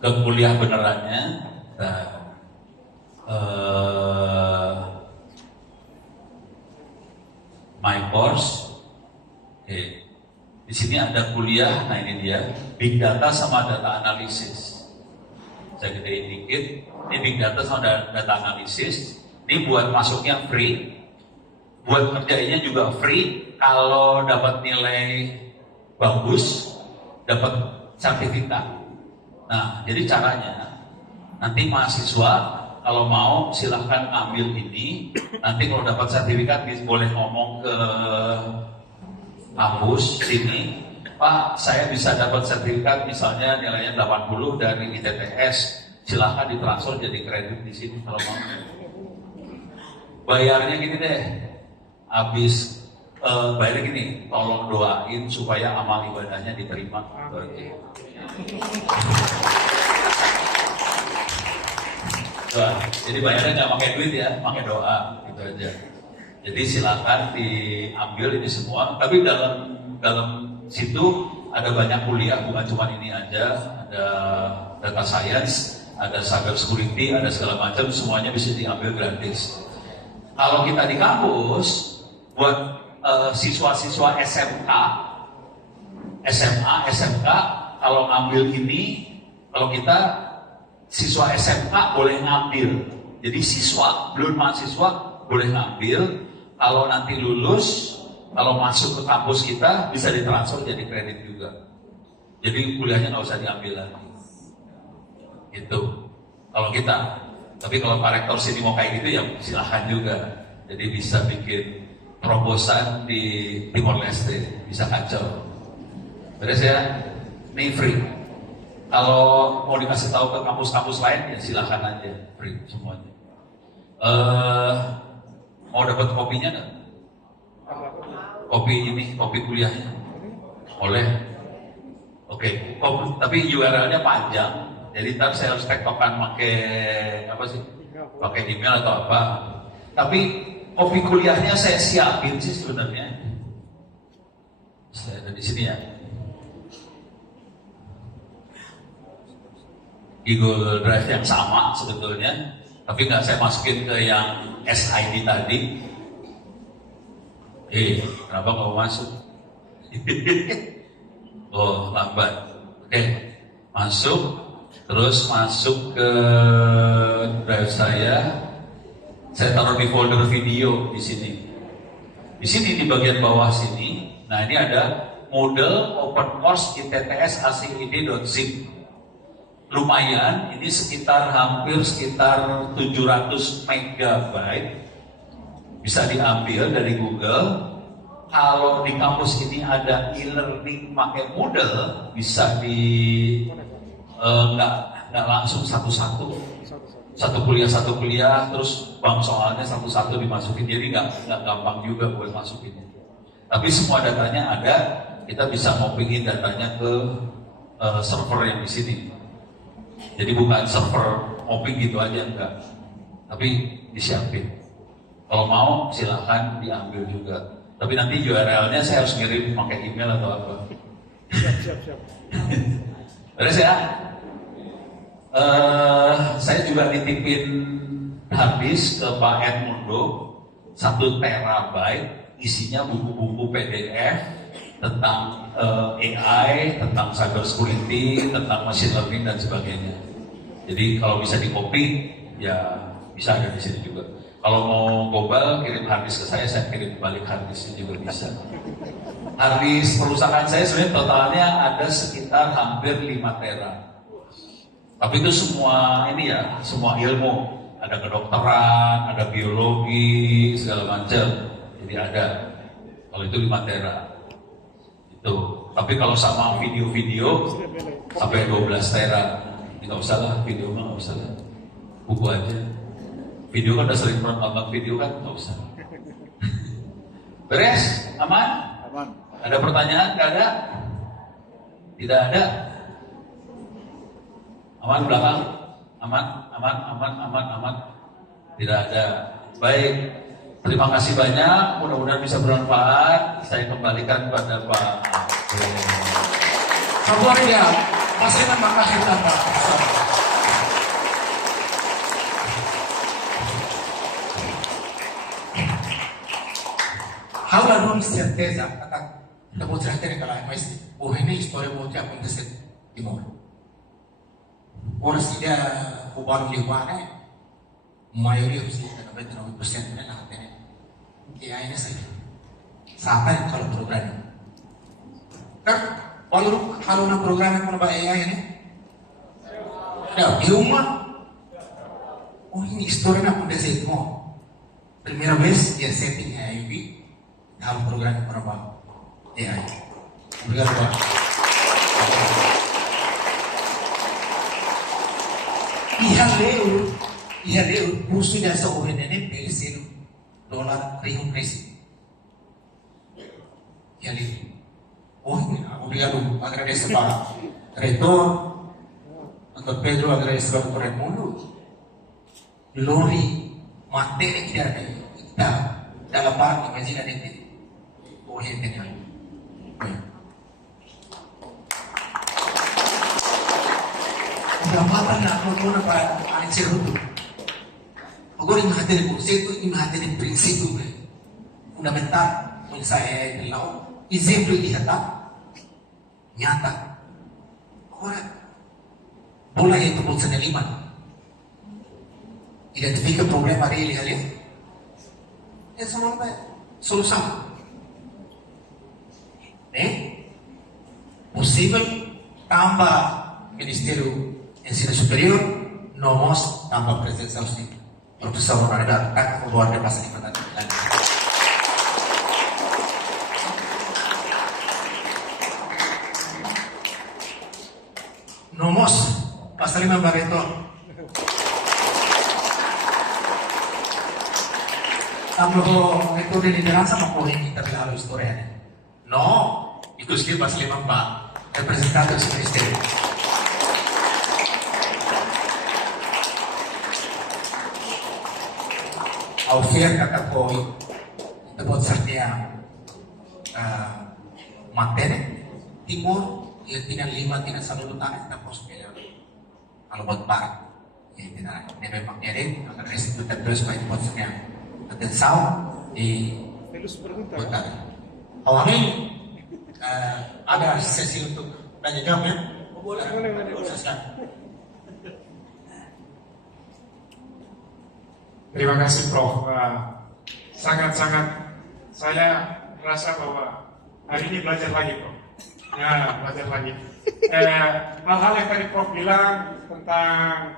ke kuliah benerannya. Nah, my course. Oke. Di sini ada kuliah, nah ini dia, Big Data sama Data Analysis. Saya gedein dikit, ini Big Data sama Data Analysis. Ini buat masuknya free, buat kerjainnya juga free. Kalau dapat nilai bagus, dapat sertifikat. Nah, jadi caranya, nanti mahasiswa kalau mau silahkan ambil ini. Nanti kalau dapat sertifikat boleh ngomong ke kampus sini, Pak, saya bisa dapat sertifikat misalnya nilainya 80 dari ITTS, silahkan ditransfer jadi kredit di sini kalau mau. Bayarnya gini deh, habis bayarnya gini, tolong doain supaya amal ibadahnya diterima. Doa. Jadi bayarnya nggak pakai duit ya, pakai doa, gitu aja. Jadi silakan diambil ini semua. Tapi dalam situ ada banyak kuliah, bukan cuma ini aja. Ada data science, ada cyber security, ada segala macam. Semuanya bisa diambil gratis. Kalau kita di kampus, buat siswa-siswa SMK, SMA, SMK, kalau ngambil ini, kalau kita siswa SMK boleh ngambil. Jadi siswa, belum mahasiswa boleh ngambil. Kalau nanti lulus, kalau masuk ke kampus kita bisa ditransfer jadi kredit juga. Jadi kuliahnya nggak usah diambil lagi. Itu kalau kita. Tapi kalau Pak Rektor sini mau kayak gitu ya silahkan juga. Jadi bisa bikin terobosan di Timor Leste, bisa kacau. Beres ya? Ini free. Kalau mau dikasih tahu ke kampus-kampus lain ya silahkan aja, free semuanya. Mau dapat kopinya nggak? Kopi kuliahnya? Boleh. Oke. Tapi URL-nya panjang, jadi ntar saya harus tektokan pakai apa sih? Pakai email atau apa? Tapi kopi kuliahnya saya siapin sih sebenarnya. Saya ada di sini ya. Google Drive yang sama sebetulnya, tapi nggak saya masukin ke yang SID tadi. Kenapa nggak masuk? Oh, lambat. Oke, masuk, terus masuk ke drive saya. Saya taruh di folder video di sini. Di sini di bagian bawah sini. Nah, ini ada Moodle Open Course ITTS ACID.zip. Lumayan, ini hampir sekitar 700 megabyte bisa diambil dari Google. Kalau di kampus ini ada e-learning pakai Moodle, bisa nggak langsung satu-satu, satu kuliah, terus bang soalnya satu-satu dimasukin, jadi nggak gampang juga buat masukinnya. Tapi semua datanya ada, kita bisa copy datanya ke server yang di sini. Jadi bukan server copy gitu aja, enggak. Tapi disiapin. Kalau mau silahkan diambil juga. Tapi nanti URL-nya saya harus ngirim pakai email atau apa. Siap. Beres ya? Saya juga nitipin habis ke Pak Edmundo 1 terabyte isinya buku-buku PDF tentang AI, tentang cyber security, tentang machine learning dan sebagainya. Jadi kalau bisa di copy, ya bisa ada di sini juga. Kalau mau global, kirim harddisk ke saya kirim balik harddisknya juga bisa. Harddisk perusahaan saya sebenarnya totalnya ada sekitar hampir 5 tera. Tapi itu semua ini ya, semua ilmu. Ada kedokteran, ada biologi, segala macam. Jadi ada. Kalau itu 5 tera. Tapi kalau sama video-video sampai 12 tera, nggak usah lah, video mah nggak usah lah, buku aja. Video kan udah sering nonton video kan, nggak usah. Beres? Aman? Aman. Ada pertanyaan? Nggak ada? Tidak ada? Aman belakang? Aman. Tidak ada. Baik. Terima kasih banyak, mudah-mudahan bisa bermanfaat. Saya kembalikan kepada Pak. Satu lagi ya. Mas Iman, makasih Pak. Ahora non certeza, la potrà tenere con la maestra, o in storia molti acontece di moro. Ora si dia cubano di guane, mayoría si dia 99% nella tene. Che hai ne sai. Sampai kalau program. Kan kalau na program mo ba AI ini? Ya, di rumah. Oh, ini historia na acontece mo. Primera vez dia setting AI dalam program berapa AI. Obrigado, Pak. Iya leu, curso dessa ONN PLC dolar ribu presi. Iya leu. Oh, obrigado, agradeço Pak Reitor, Dr. Pedro, agradeço Dr. Raimundo. Lori materi kita dalam barang imajinan ini. Oh, ini kan. Berapa na ako na para ang serudo. Agora imagine ko, seto imagine prinsipyo fundamental kung sa lao. Exemplo ihata. Nyata. Agora bola itu pun seneliman. Identifica problema dele ali. Essa não é solução. Possível tambah Ministério Ensino Superior nomos tambah presença usai Profesor Ronaldo tak membuat bahasa Iman lagi. Nomos pasal 5 Bareton. Tambah metode lideranza makuha kita terlalu historia. No, itu sendiri pasal 5 Pak representante del Ministerio. A oferta que foi de Botsarnia materi timur ia tina 5 tina 10 tahun kita prospera kalau buat barat ya tina nebe maknyarin akan residu terus baik Botsarnia atenção di Botsarnia awalnya ada sesi untuk tanya jawab ya boleh Terima kasih Prof. Sangat-sangat saya merasa bahwa hari ini belajar lagi Prof. Ya, belajar lagi. Hal-hal yang tadi Prof bilang tentang